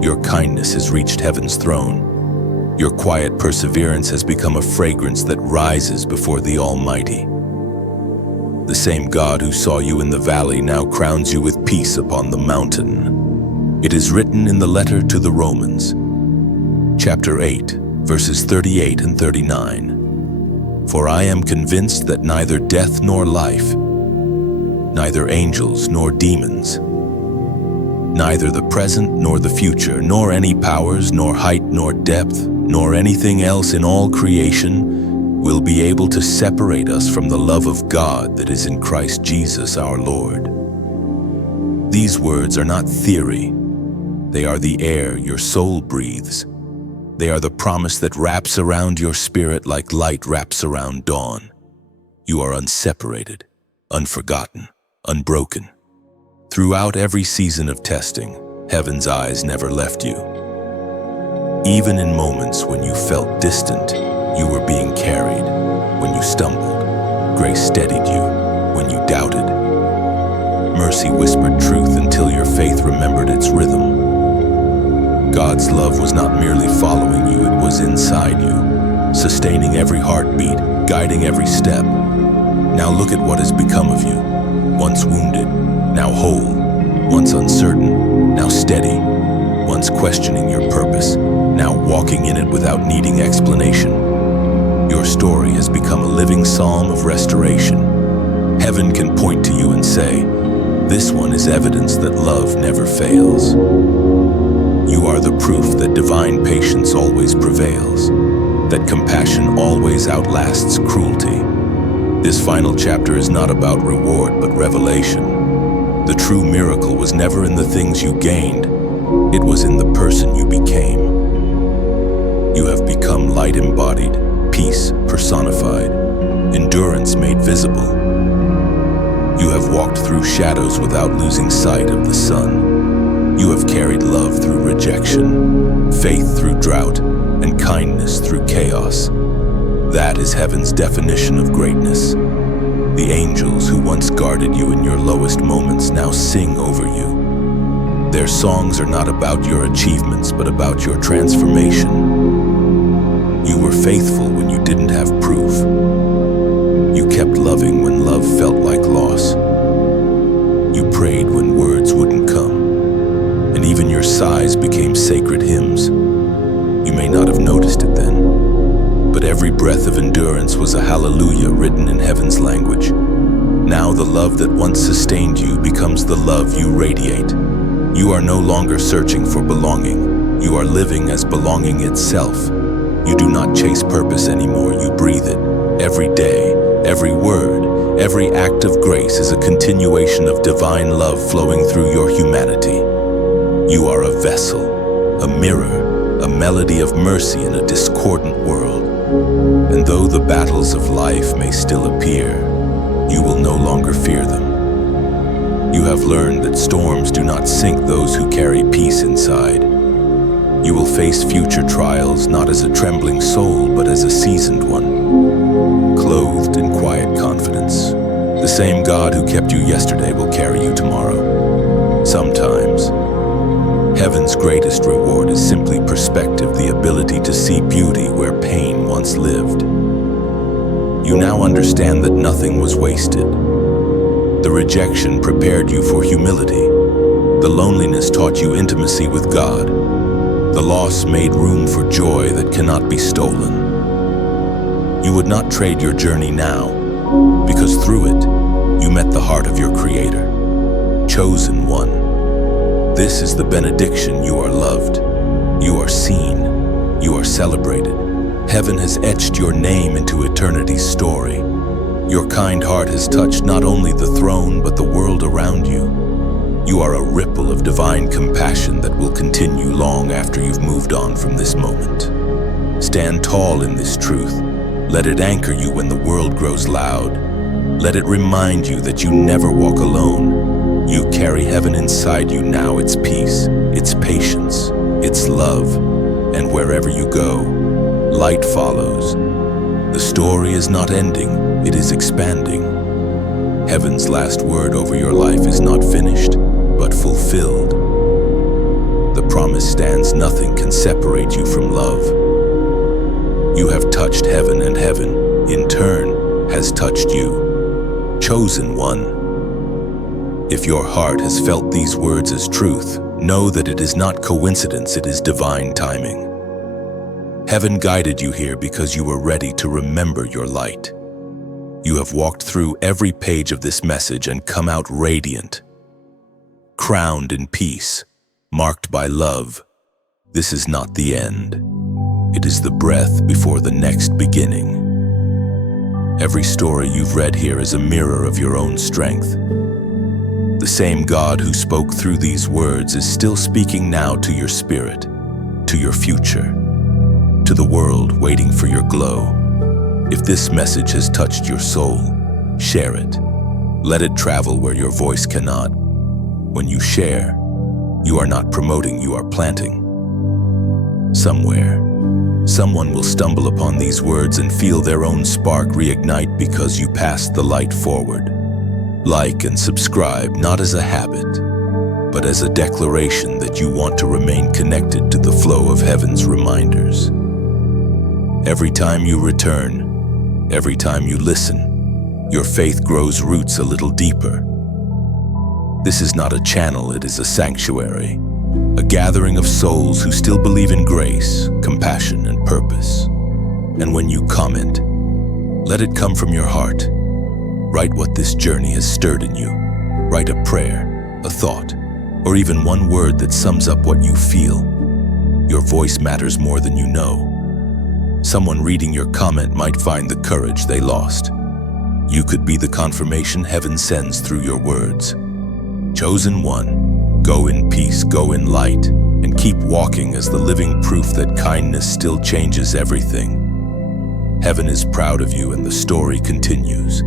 Your kindness has reached heaven's throne. Your quiet perseverance has become a fragrance that rises before the Almighty. The same God who saw you in the valley now crowns you with peace upon the mountain. It is written in the letter to the Romans, chapter 8, verses 38 and 39. For I am convinced that neither death nor life, neither angels nor demons, neither the present nor the future, nor any powers, nor height nor depth, nor anything else in all creation will be able to separate us from the love of God that is in Christ Jesus our Lord. These words are not theory. They are the air your soul breathes. They are the promise that wraps around your spirit like light wraps around dawn. You are unseparated, unforgotten, unbroken. Throughout every season of testing, heaven's eyes never left you. Even in moments when you felt distant, you were being carried. When you stumbled, grace steadied you. When you doubted, mercy whispered truth until your faith remembered its rhythm. God's love was not merely following you, it was inside you, sustaining every heartbeat, guiding every step. Now look at what has become of you. Once wounded, now whole. Once uncertain, now steady. Once questioning your purpose, now walking in it without needing explanation. Your story has become a living psalm of restoration. Heaven can point to you and say, "This one is evidence that love never fails." You are the proof that divine patience always prevails, that compassion always outlasts cruelty. This final chapter is not about reward but revelation. The true miracle was never in the things you gained, it was in the person you became. You have become light embodied, peace personified, endurance made visible. You have walked through shadows without losing sight of the sun. You have carried love through rejection, faith through drought, and kindness through chaos. That is heaven's definition of greatness. The angels who once guarded you in your lowest moments now sing over you. Their songs are not about your achievements, but about your transformation. You were faithful when you didn't have proof. You kept loving when love felt like loss. You prayed when words wouldn't come, and even your sighs became sacred hymns. You may not have noticed it then, but every breath of endurance was a hallelujah written in heaven's language. Now the love that once sustained you becomes the love you radiate. You are no longer searching for belonging. You are living as belonging itself. You do not chase purpose anymore, you breathe it. Every day, every word, every act of grace is a continuation of divine love flowing through your humanity. You are a vessel, a mirror, a melody of mercy in a discordant world. And though the battles of life may still appear, you will no longer fear them. You have learned that storms do not sink those who carry peace inside. You will face future trials not as a trembling soul, but as a seasoned one, clothed in quiet confidence. The same God who kept you yesterday will carry you tomorrow. Sometimes, heaven's greatest reward is simply perspective, the ability to see beauty where pain once lived. You now understand that nothing was wasted. The rejection prepared you for humility. The loneliness taught you intimacy with God. The loss made room for joy that cannot be stolen. You would not trade your journey now, because through it, you met the heart of your Creator, chosen one. This is the benediction: you are loved, you are seen, you are celebrated. Heaven has etched your name into eternity's story. Your kind heart has touched not only the throne, but the world around you. You are a ripple of divine compassion that will continue long after you've moved on from this moment. Stand tall in this truth. Let it anchor you when the world grows loud. Let it remind you that you never walk alone. You carry heaven inside you now, its peace, its patience, its love. And wherever you go, light follows. The story is not ending, it is expanding. Heaven's last word over your life is not finished, but fulfilled. The promise stands: nothing can separate you from love. You have touched heaven, and heaven, in turn, has touched you. Chosen one. If your heart has felt these words as truth, know that it is not coincidence, it is divine timing. Heaven guided you here because you were ready to remember your light. You have walked through every page of this message and come out radiant, crowned in peace, marked by love. This is not the end. It is the breath before the next beginning. Every story you've read here is a mirror of your own strength. The same God who spoke through these words is still speaking now to your spirit, to your future, to the world waiting for your glow. If this message has touched your soul, share it. Let it travel where your voice cannot. When you share, you are not promoting, you are planting. Somewhere, someone will stumble upon these words and feel their own spark reignite because you passed the light forward. Like and subscribe not as a habit, but as a declaration that you want to remain connected to the flow of heaven's reminders. Every time you return, every time you listen, your faith grows roots a little deeper. This is not a channel, it is a sanctuary, a gathering of souls who still believe in grace, compassion, and purpose. And when you comment, let it come from your heart. Write what this journey has stirred in you. Write a prayer, a thought, or even one word that sums up what you feel. Your voice matters more than you know. Someone reading your comment might find the courage they lost. You could be the confirmation heaven sends through your words. Chosen one, go in peace, go in light, and keep walking as the living proof that kindness still changes everything. Heaven is proud of you and the story continues.